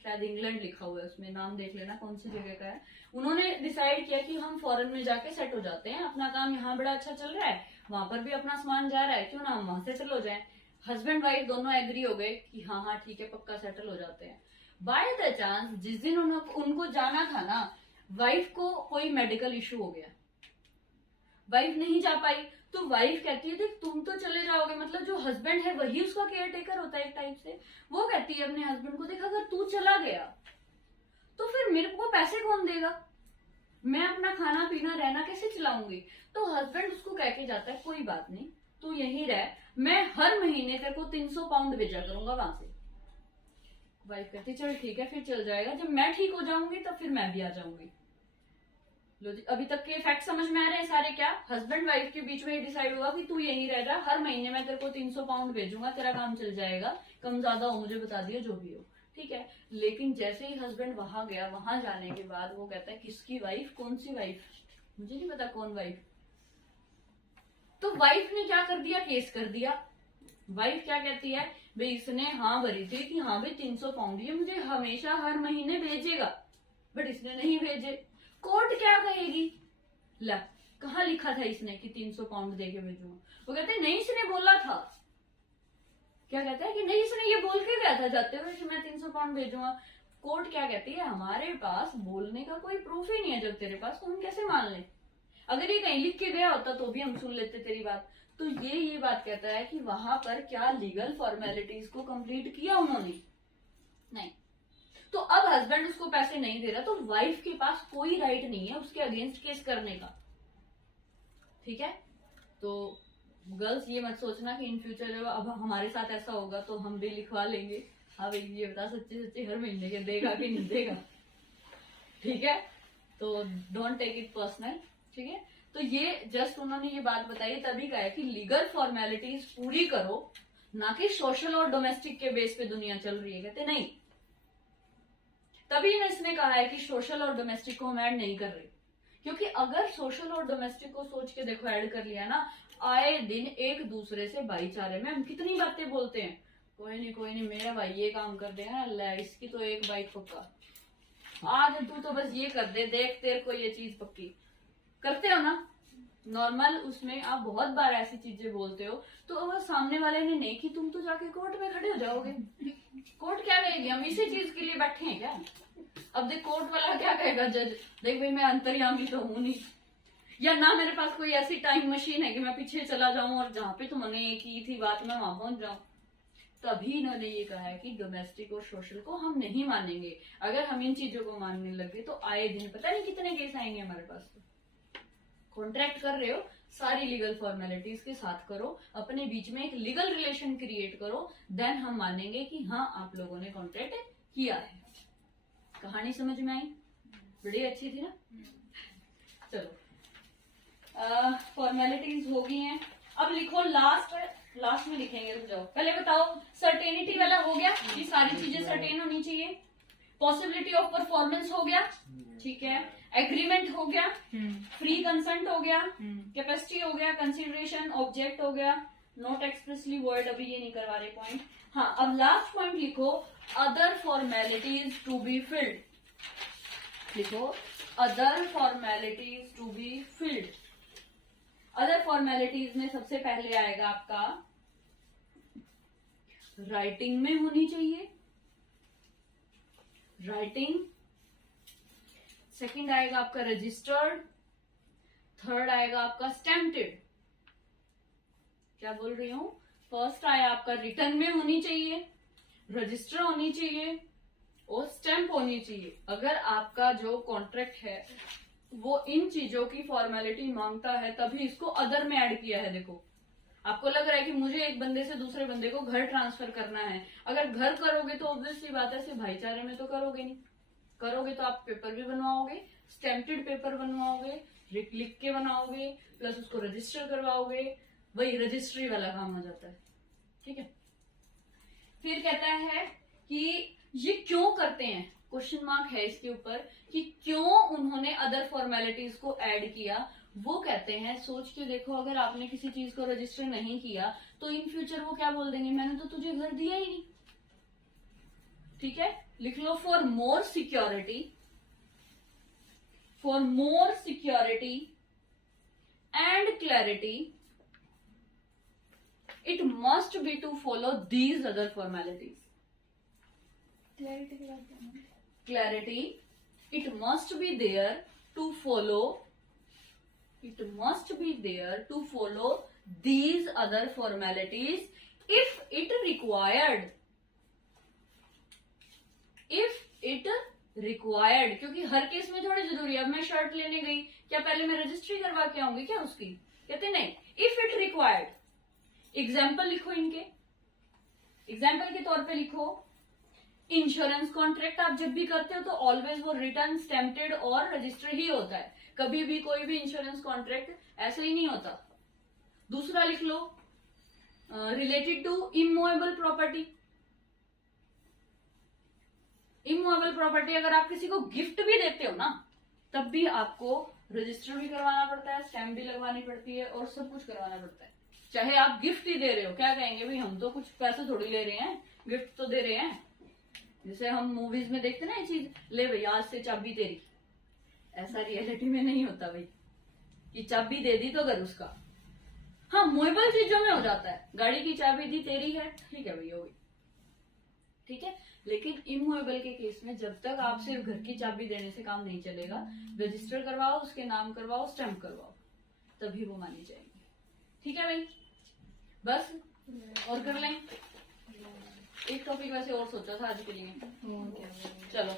शायद इंग्लैंड लिखा हुआ है उसमें, नाम देख लेना कौन सी जगह का है। उन्होंने डिसाइड किया कि हम फॉरेन में जाके सेट हो जाते हैं, अपना काम यहाँ बड़ा अच्छा चल रहा है, वहां पर भी अपना सामान जा रहा है, क्यों ना हम वहां सेटल हो जाए। हस्बैंड वाइफ दोनों एग्री हो गए कि हाँ हाँ ठीक है, पक्का सेटल हो जाते हैं। बाय द चांस जिस दिन उनको जाना था ना, वाइफ को कोई मेडिकल इशू हो गया, वाइफ नहीं जा पाई। तो वाइफ कहती है देख तुम तो चले जाओगे, मतलब जो हस्बैंड है वही उसका केयर टेकर होता है एक टाइप से। वो कहती है अपने हस्बैंड को, देख अगर तू चला गया तो फिर मेरे को पैसे कौन देगा, मैं अपना खाना पीना रहना कैसे चलाऊंगी। तो हस्बैंड उसको कह के जाता है कोई बात नहीं, तू यहीं रह, मैं हर महीने तेरे को 300 पाउंड भेजा करूंगा वहां से। वाइफ कहती चल ठीक है, फिर चल जाएगा, जब मैं ठीक हो जाऊंगी तब फिर मैं भी आ जाऊंगी। लो जी, अभी तक के फैक्ट समझ में आ रहे हैं सारे? क्या हस्बैंड वाइफ के बीच में ये डिसाइड हुआ कि तू यहीं रह रहा, हर महीने मैं तेरे को 300 पाउंड भेजूंगा, तेरा काम चल जाएगा, कम ज्यादा हो मुझे बता दियो जो भी हो, ठीक है। लेकिन जैसे ही हस्बैंड वहां गया, वहां जाने के बाद वो कहता है किसकी वाइफ, कौन सी वाइफ, मुझे नहीं पता कौन वाइफ। तो वाइफ ने क्या कर दिया, केस कर दिया। वाइफ क्या कहती है, भाई इसने हाँ भरी थी कि हाँ भाई 300 पाउंड ये मुझे हमेशा हर महीने भेजेगा, बट इसने नहीं भेजे। कोर्ट क्या कहेगी, ला कहाँ लिखा था इसने कि 300 पाउंड देके भेजूंगा। वो कहते हैं नहीं इसने बोला था, क्या कहता है कि नहीं इसने ये बोल के गया था जाते हुए कि मैं 300 पाउंड भेजूंगा। कोर्ट क्या कहती है, हमारे पास बोलने का कोई प्रूफ ही नहीं है जब तेरे पास, तो हम कैसे मान लें। अगर ये कहीं लिख के गया होता तो भी हम सुन लेते तेरी बात। तो ये बात कहता है कि वहां पर क्या लीगल फॉर्मेलिटीज को कंप्लीट किया उन्होंने, नहीं। तो अब हस्बैंड उसको पैसे नहीं दे रहा, तो वाइफ के पास कोई राइट नहीं है उसके अगेंस्ट केस करने का, ठीक है। तो गर्ल्स ये मत सोचना कि इन फ्यूचर जब अब हमारे साथ ऐसा होगा तो हम भी लिखवा लेंगे, हाँ भाई ये बता सच्ची सच्ची हर महीने के देगा कि नहीं देगा, ठीक है। तो डोंट टेक इट पर्सनल, ठीक है। तो ये जस्ट उन्होंने ये बात बताई, तभी कहा है कि लीगल फॉर्मेलिटीज पूरी करो, ना कि सोशल और डोमेस्टिक के बेस पे दुनिया चल रही है। कहते नहीं, तभी इसने कहा है कि सोशल और डोमेस्टिक को हम ऐड नहीं कर रहे, क्योंकि अगर सोशल और डोमेस्टिक को सोच के देखो ऐड कर लिया ना, आए दिन एक दूसरे से भाईचारे में हम कितनी बातें बोलते हैं, कोई नहीं मेरा भाई ये काम कर देगा, अल्लाह इसकी तो एक बाइक पक्का, आज तू तो बस ये कर दे, देख तेरे को ये चीज पक्की। करते हो ना नॉर्मल, उसमें आप बहुत बार ऐसी चीजें बोलते हो, तो अगर सामने वाले ने नहीं की, तुम तो जाके कोर्ट में खड़े हो जाओगे। कोर्ट क्या कहेगी, हम इसी चीज के लिए बैठे हैं क्या? अब देख कोर्ट वाला क्या कहेगा, जज, देख भाई मैं अंतर्यामी तो हूं नहीं, या ना मेरे पास कोई ऐसी टाइम मशीन है कि मैं पीछे चला जाऊं और जहां पे तुमने ये की थी बात मैं वहां पहुंच जाऊं। तभी इन्होंने ये कहा है कि डोमेस्टिक और सोशल को हम नहीं मानेंगे। अगर हम इन चीजों को मानने लगे तो आए दिन पता नहीं कितने केस आएंगे हमारे पास। कॉन्ट्रैक्ट कर रहे हो, सारी लीगल फॉर्मेलिटीज के साथ करो, अपने बीच में एक लीगल रिलेशन क्रिएट करो, देन हम मानेंगे कि हाँ आप लोगों ने कॉन्ट्रैक्ट किया है। कहानी समझ में आई? बड़ी अच्छी थी ना। चलो फॉर्मेलिटीज हो गई हैं। अब लिखो लास्ट में लिखेंगे, रुक जाओ। पहले बताओ सर्टेनिटी वाला हो गया, ये सारी चीजें सर्टेन होनी चाहिए। पॉसिबिलिटी ऑफ परफॉर्मेंस हो गया, ठीक है। एग्रीमेंट हो गया, फ्री कंसेंट हो गया, कैपेसिटी हो गया, कंसिडरेशन, ऑब्जेक्ट हो गया, नॉट एक्सप्रेसली वर्ड, अभी ये नहीं करवा रहे पॉइंट। हाँ, अब लास्ट पॉइंट लिखो other formalities to be filled. लिखो other formalities to be filled. Other formalities में सबसे पहले आएगा आपका राइटिंग में होनी चाहिए, राइटिंग। सेकंड आएगा आपका रजिस्टर्ड। थर्ड आएगा आपका स्टैम्प्ड। क्या बोल रही हूं? फर्स्ट आया आपका रिटर्न में होनी चाहिए, रजिस्टर होनी चाहिए और स्टैम्प होनी चाहिए। अगर आपका जो कॉन्ट्रैक्ट है वो इन चीजों की फॉर्मेलिटी मांगता है तभी इसको अदर में ऐड किया है। देखो आपको लग रहा है कि मुझे एक बंदे से दूसरे बंदे को घर ट्रांसफर करना है, अगर घर करोगे तो ऑब्वियसली बात है सिर्फ भाईचारे में तो करोगे नहीं। करोगे तो आप पेपर भी बनवाओगे, स्टैम्प्ड पेपर बनवाओगे, लिख के बनाओगे, प्लस उसको रजिस्टर करवाओगे, वही रजिस्ट्री वाला काम हो जाता है। ठीक है। फिर कहता है कि ये क्यों करते हैं, क्वेश्चन मार्क है इसके ऊपर कि क्यों उन्होंने अदर फॉर्मेलिटीज को ऐड किया। वो कहते हैं सोच के देखो, अगर आपने किसी चीज को रजिस्टर नहीं किया तो इन फ्यूचर वो क्या बोल देंगे, मैंने तो तुझे घर दिया ही नहीं। ठीक है, लिख लो for more security, for more security and clarity it must be to follow these other formalities. Clarity की बात करना। Clarity, it must be there to follow, it must be there to follow these other formalities if it required, if it required। क्योंकि हर case में थोड़ी जरूरी है। अब मैं शर्ट लेने गई, क्या पहले मैं रजिस्ट्री करवा के आऊंगी क्या उसकी? कहते नहीं, इफ इट रिक्वायर्ड। एग्जाम्पल लिखो इनके, एग्जाम्पल के तौर पे लिखो इंश्योरेंस कॉन्ट्रैक्ट आप जब भी करते हो तो ऑलवेज वो रिटर्न, स्टैम्प्ड और रजिस्टर ही होता है। कभी भी कोई भी इंश्योरेंस कॉन्ट्रैक्ट ऐसे ही नहीं होता। दूसरा लिख लो related to immovable property. Immovable property अगर आप किसी को गिफ्ट भी देते हो ना तब भी आपको रजिस्टर भी करवाना पड़ता है, स्टैम्प भी लगवानी पड़ती है और सब कुछ करवाना पड़ता है। चाहे आप गिफ्ट ही दे रहे हो, क्या कहेंगे भाई हम तो कुछ पैसे थोड़ी ले रहे हैं, गिफ्ट तो दे रहे हैं। जैसे हम मूवीज में देखते ना ये चीज, ले भाई आज से चाबी तेरी। ऐसा रियलिटी में नहीं होता भाई कि चाबी दे दी तो घर उसका। हाँ, मूवेबल चीजों में हो जाता है, गाड़ी की चाबी दी तेरी है, ठीक है भैया, ठीक है। लेकिन इमूवेबल के केस में जब तक आप सिर्फ घर की चाबी देने से काम नहीं चलेगा, रजिस्टर करवाओ, उसके नाम करवाओ, स्टैम्प करवाओ, तभी वो मानी जाएगी। ठीक है भाई, बस और कर लें। एक टॉपिक वैसे और सोचा था आज के लिए, चलो।